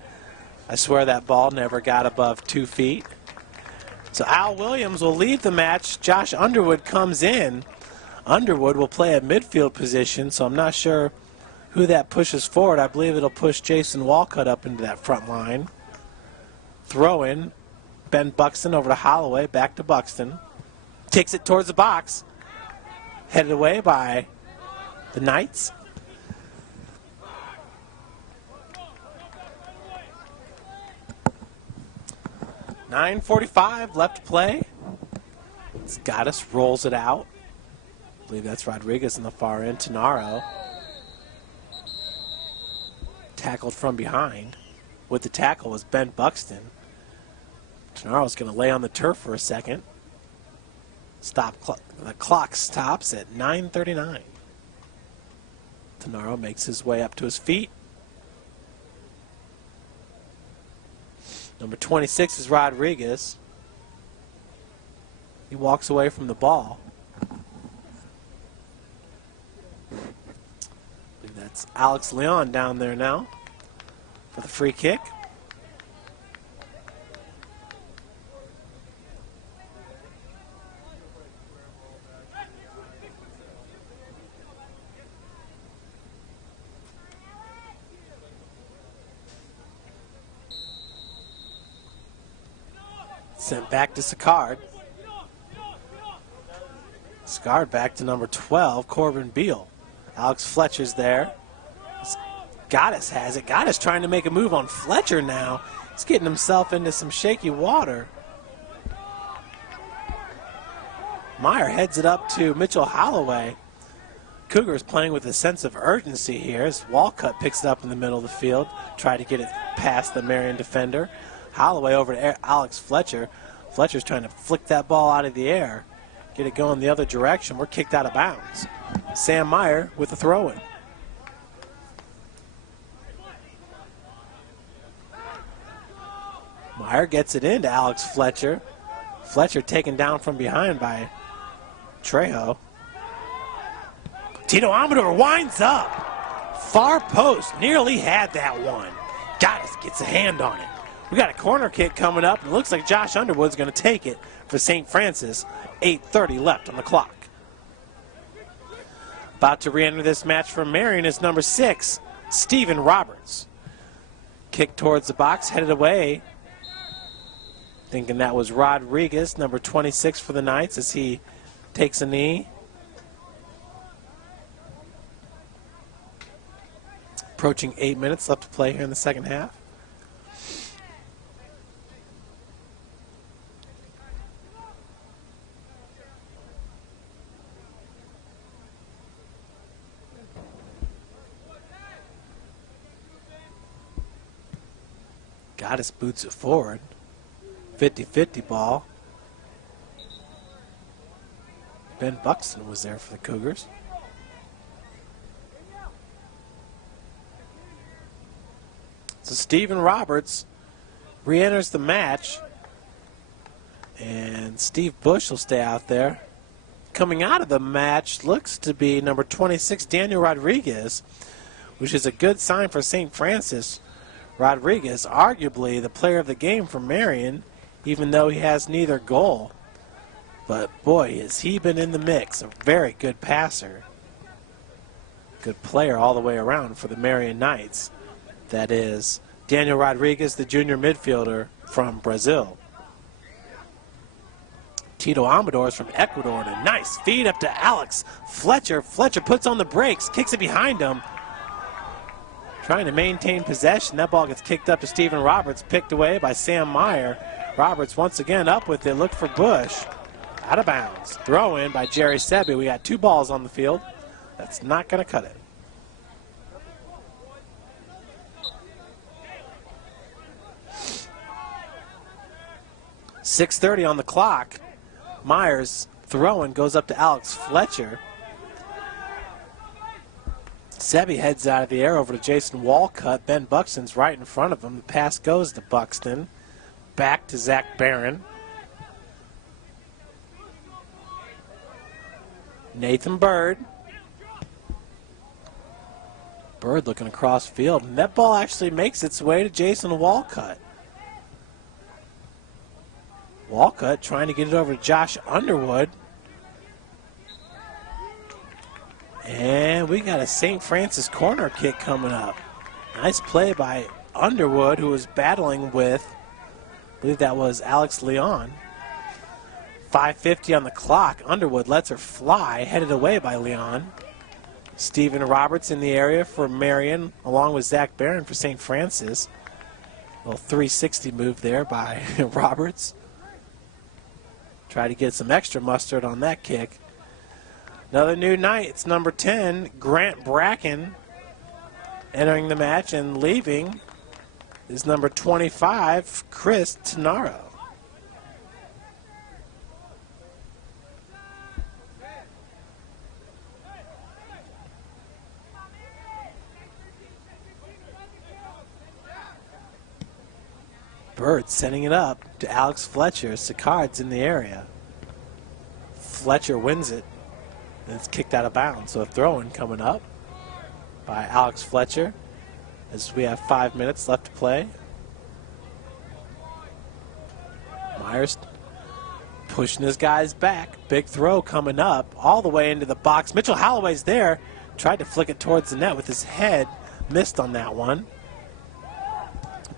I swear that ball never got above 2 feet. So Al Williams will leave the match. Josh Underwood comes in. Underwood will play a midfield position, so I'm not sure who that pushes forward. I believe it'll push Jason Walcott up into that front line. Throw in. Ben Buxton over to Holloway, back to Buxton. Takes it towards the box. Headed away by the Knights. 9:45 left to play. Gaddis rolls it out. I believe that's Rodriguez in the far end. Tenaro tackled from behind. With the tackle was Ben Buxton. Tenaro's going to lay on the turf for a second. The clock stops at 9:39. Tenaro makes his way up to his feet. Number 26 is Rodriguez. He walks away from the ball. I believe that's Alex Leon down there now for the free kick. Sent back to Sicard. Sicard back to number 12, Corbin Beal. Alex Fletcher's there. Gaddis has it. Gaddis trying to make a move on Fletcher now. He's getting himself into some shaky water. Meyer heads it up to Mitchell Holloway. Cougars playing with a sense of urgency here as Walcott picks it up in the middle of the field. Try to get it past the Marian defender. Holloway over to Alex Fletcher. Fletcher's trying to flick that ball out of the air, get it going the other direction. We're kicked out of bounds. Sam Meyer with the throw-in. Meyer gets it into Alex Fletcher. Fletcher taken down from behind by Trejo. Tito Amador winds up. Far post, nearly had that one. Gaddis gets a hand on it. We got a corner kick coming up, and it looks like Josh Underwood's going to take it for St. Francis. 8:30 left on the clock. About to re-enter this match for Marian is number 6, Stephen Roberts. Kick towards the box, headed away. Thinking that was Rodriguez, number 26 for the Knights, as he takes a knee. Approaching 8 minutes left to play here in the second half. Gaddis boots it forward. 50-50 ball. Ben Buxton was there for the Cougars. So Stephen Roberts re-enters the match. And Steve Bush will stay out there. Coming out of the match looks to be number 26, Daniel Rodriguez, which is a good sign for St. Francis. Rodriguez, arguably the player of the game for Marian, even though he has neither goal. But boy, has he been in the mix. A very good passer. Good player all the way around for the Marian Knights. That is Daniel Rodriguez, the junior midfielder from Brazil. Tito Amador is from Ecuador, and a nice feed up to Alex Fletcher. Fletcher puts on the brakes, kicks it behind him. Trying to maintain possession. That ball gets kicked up to Stephen Roberts, picked away by Sam Meyer. Roberts once again up with it, looked for Bush. Out of bounds. Throw in by Jerry Sebi. We got 2 balls on the field. That's not going to cut it. .6:30 on the clock. Myers throwing goes up to Alex Fletcher. Sebi heads out of the air over to Jason Walcott. Ben Buxton's right in front of him. The pass goes to Buxton. Back to Zach Barron. Nathan Bird. Bird looking across field. And that ball actually makes its way to Jason Walcott. Walcott trying to get it over to Josh Underwood. And we got a St. Francis corner kick coming up. Nice play by Underwood, who was battling with, I believe that was Alex Leon. 5:50 on the clock. Underwood lets her fly, headed away by Leon. Stephen Roberts in the area for Marian, along with Zach Barron for St. Francis. Little 360 move there by Roberts. Try to get some extra mustard on that kick. Another new night. It's number 10, Grant Bracken, entering the match, and leaving is number 25, Chris Tenaro. Bird sending it up to Alex Fletcher. Sicard's in the area. Fletcher wins it, and it's kicked out of bounds. So a throw-in coming up by Alex Fletcher as we have 5 minutes left to play. Myers pushing his guys back. Big throw coming up all the way into the box. Mitchell Holloway's there. Tried to flick it towards the net with his head. Missed on that one.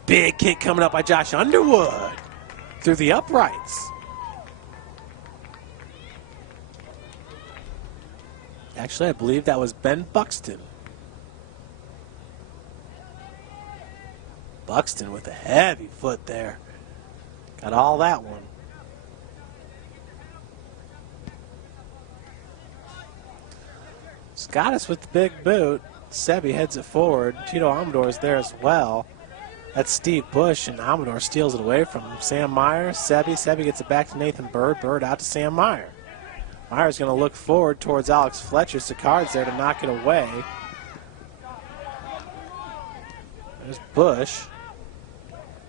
Big kick coming up by Josh Underwood through the uprights. Actually, I believe that was Ben Buxton. Buxton with a heavy foot there. Got all that one. Scottis with the big boot. Sebi heads it forward. Tito Amador's there as well. That's Steve Bush, and Amador steals it away from him. Sam Meyer, Sebi gets it back to Nathan Bird. Bird out to Sam Meyer. Meyer's going to look forward towards Alex Fletcher. Sicard's there to knock it away. There's Bush.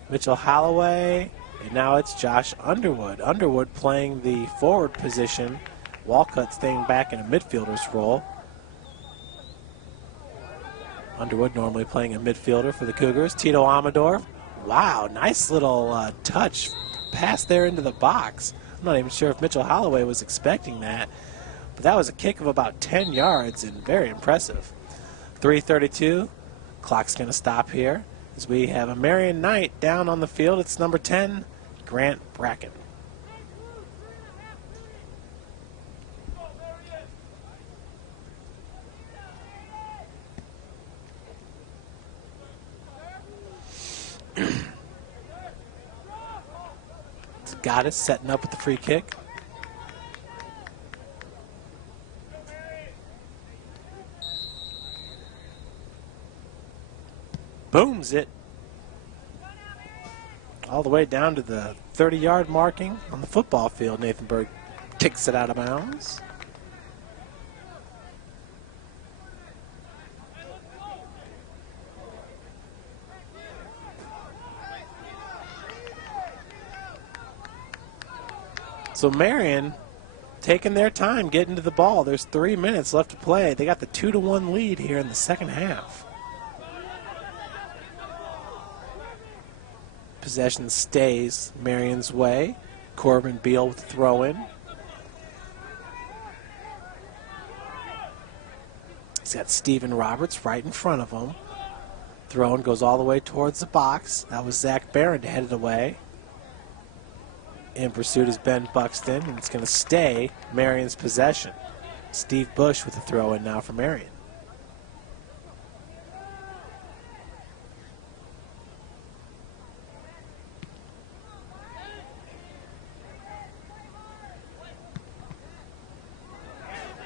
Mitchell Holloway, and now it's Josh Underwood. Underwood playing the forward position. Walcott staying back in a midfielder's role. Underwood normally playing a midfielder for the Cougars. Tito Amador. Wow, nice little touch pass there into the box. I'm not even sure if Mitchell Holloway was expecting that, but that was a kick of about 10 yards and very impressive. 3:32. Clock's going to stop here as we have a Marian Knight down on the field. It's number 10, Grant Bracken. Got it, setting up with the free kick. Booms it all the way down to the 30-yard marking on the football field. Nathan Berg kicks it out of bounds. So Marian taking their time getting to the ball. There's 3 minutes left to play. They got the 2-1 lead here in the second half. Possession stays Marian's way. Corbin Beal with the throw-in. He's got Steven Roberts right in front of him. Throw-in goes all the way towards the box. That was Zach Barron headed away. In pursuit is Ben Buxton, and it's going to stay Marian's possession. Steve Bush with the throw-in now for Marian.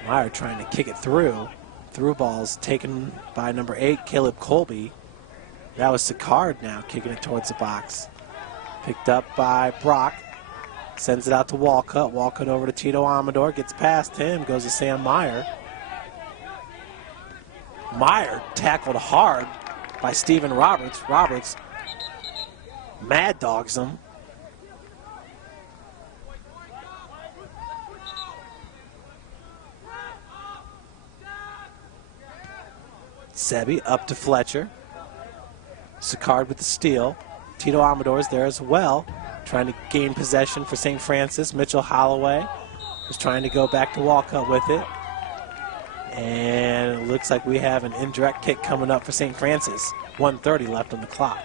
Meyer trying to kick it through. Through ball's taken by number 8, Caleb Colby. That was Sicard now kicking it towards the box. Picked up by Brock. Sends it out to Walcott. Walcott over to Tito Amador. Gets past him. Goes to Sam Meyer. Meyer tackled hard by Steven Roberts. Roberts mad dogs him. Sebi up to Fletcher. Sicard with the steal. Tito Amador's there as well. Trying to gain possession for St. Francis. Mitchell Holloway is trying to go back to Walcott with it. And it looks like we have an indirect kick coming up for St. Francis. 1:30 left on the clock.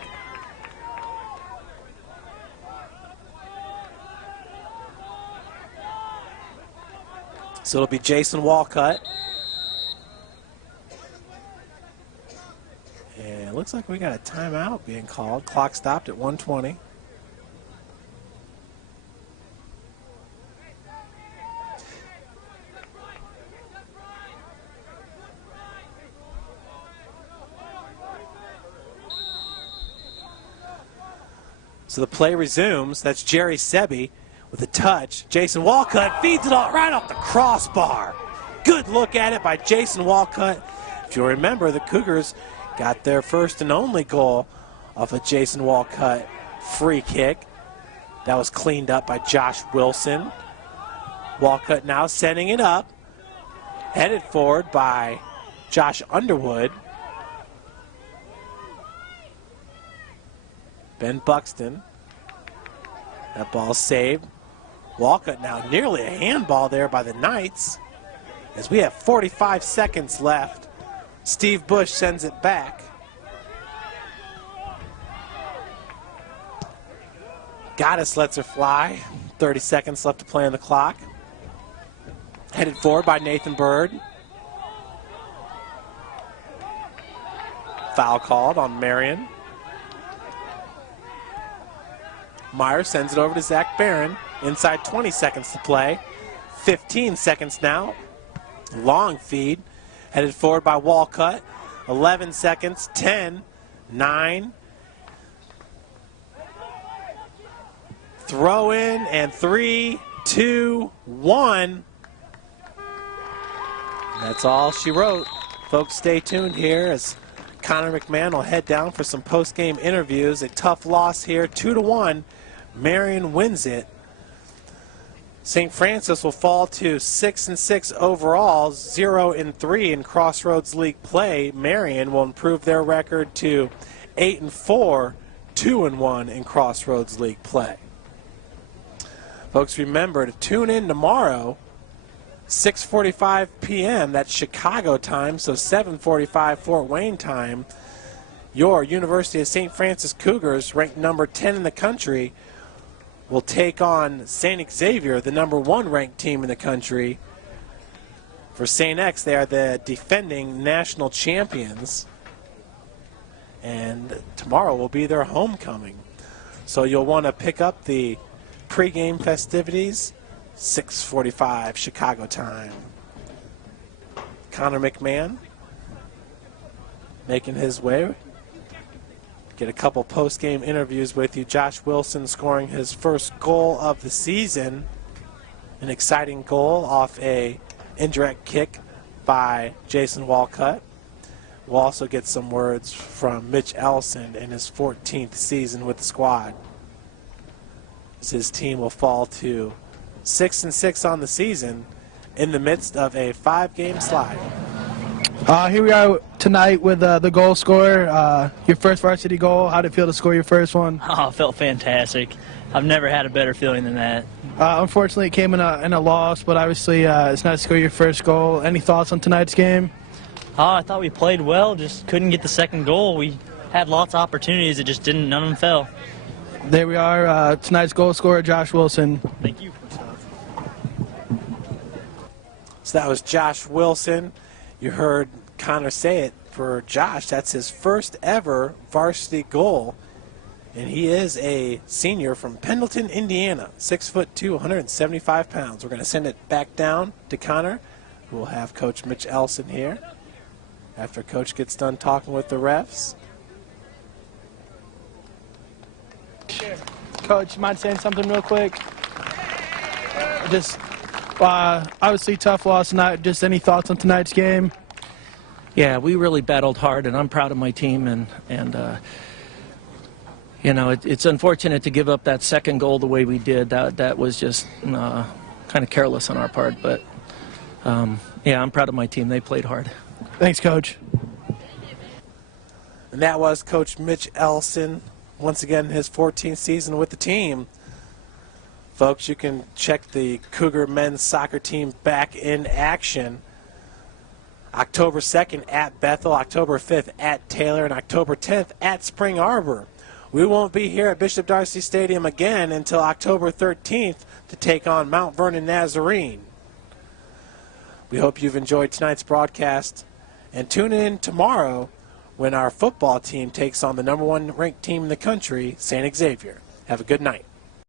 So it'll be Jason Walcott. And looks like we got a timeout being called. Clock stopped at 1:20. So the play resumes. That's Jerry Sebi with a touch. Jason Walcott feeds it all right off the crossbar. Good look at it by Jason Walcott. If you remember, the Cougars got their first and only goal off a Jason Walcott free kick. That was cleaned up by Josh Wilson. Walcott now sending it up. Headed forward by Josh Underwood. Ben Buxton. That ball saved. Walcott now nearly a handball there by the Knights. As we have 45 seconds left. Steve Bush sends it back. Gaddis lets her fly. 30 seconds left to play on the clock. Headed forward by Nathan Bird. Foul called on Marian. Meyer sends it over to Zach Barron. Inside 20 seconds to play. 15 seconds now. Long feed. Headed forward by Walcott. 11 seconds. 10. 9. Throw in and 3, 2, 1. That's all she wrote. Folks, stay tuned here as Connor McMahon will head down for some post-game interviews. A tough loss here, 2-1. Marian wins it. St. Francis will fall to 6-6 overall, 0-3 in Crossroads League play. Marian will improve their record to 8-4, 2-1 in Crossroads League play. Folks, remember to tune in tomorrow, 6:45 p.m. That's Chicago time, so 7:45 Fort Wayne time. Your University of St. Francis Cougars, ranked number 10 in the country, will take on St. Xavier, the number 1 ranked team in the country. For St. X, they are the defending national champions. And tomorrow will be their homecoming. So you'll want to pick up the pregame festivities, 6:45 Chicago time. Connor McMahon making his way. Get a couple post-game interviews with you. Josh Wilson scoring his first goal of the season. An exciting goal off a indirect kick by Jason Walcott. We'll also get some words from Mitch Ellison in his 14th season with the squad. As his team will fall to 6-6 on the season in the midst of a 5-game slide. Here we are tonight with the goal scorer. Your first varsity goal. How did it feel to score your first one? Oh, it felt fantastic. I've never had a better feeling than that. Unfortunately, it came in a loss, but obviously it's nice to score your first goal. Any thoughts on tonight's game? I thought we played well, just couldn't get the second goal. We had lots of opportunities, it just didn't, none of them fell. There we are, tonight's goal scorer, Josh Wilson. Thank you. So that was Josh Wilson. You heard Connor say it for Josh. That's his first ever varsity goal. And he is a senior from Pendleton, Indiana. 6'2", 175 pounds. We're going to send it back down to Connor. We'll have Coach Mitch Elson here after Coach gets done talking with the refs. Coach, you mind saying something real quick? Just obviously tough loss tonight. Just any thoughts on tonight's game? Yeah, we really battled hard, and I'm proud of my team. And you know, it's unfortunate to give up that second goal the way we did. That was just kind of careless on our part. But yeah, I'm proud of my team. They played hard. Thanks, Coach. And that was Coach Mitch Elson, once again his 14th season with the team. Folks, you can check the Cougar men's soccer team back in action. October 2nd at Bethel, October 5th at Taylor, and October 10th at Spring Arbor. We won't be here at Bishop Darcy Stadium again until October 13th to take on Mount Vernon Nazarene. We hope you've enjoyed tonight's broadcast, and tune in tomorrow when our football team takes on the #1 ranked team in the country, St. Xavier. Have a good night.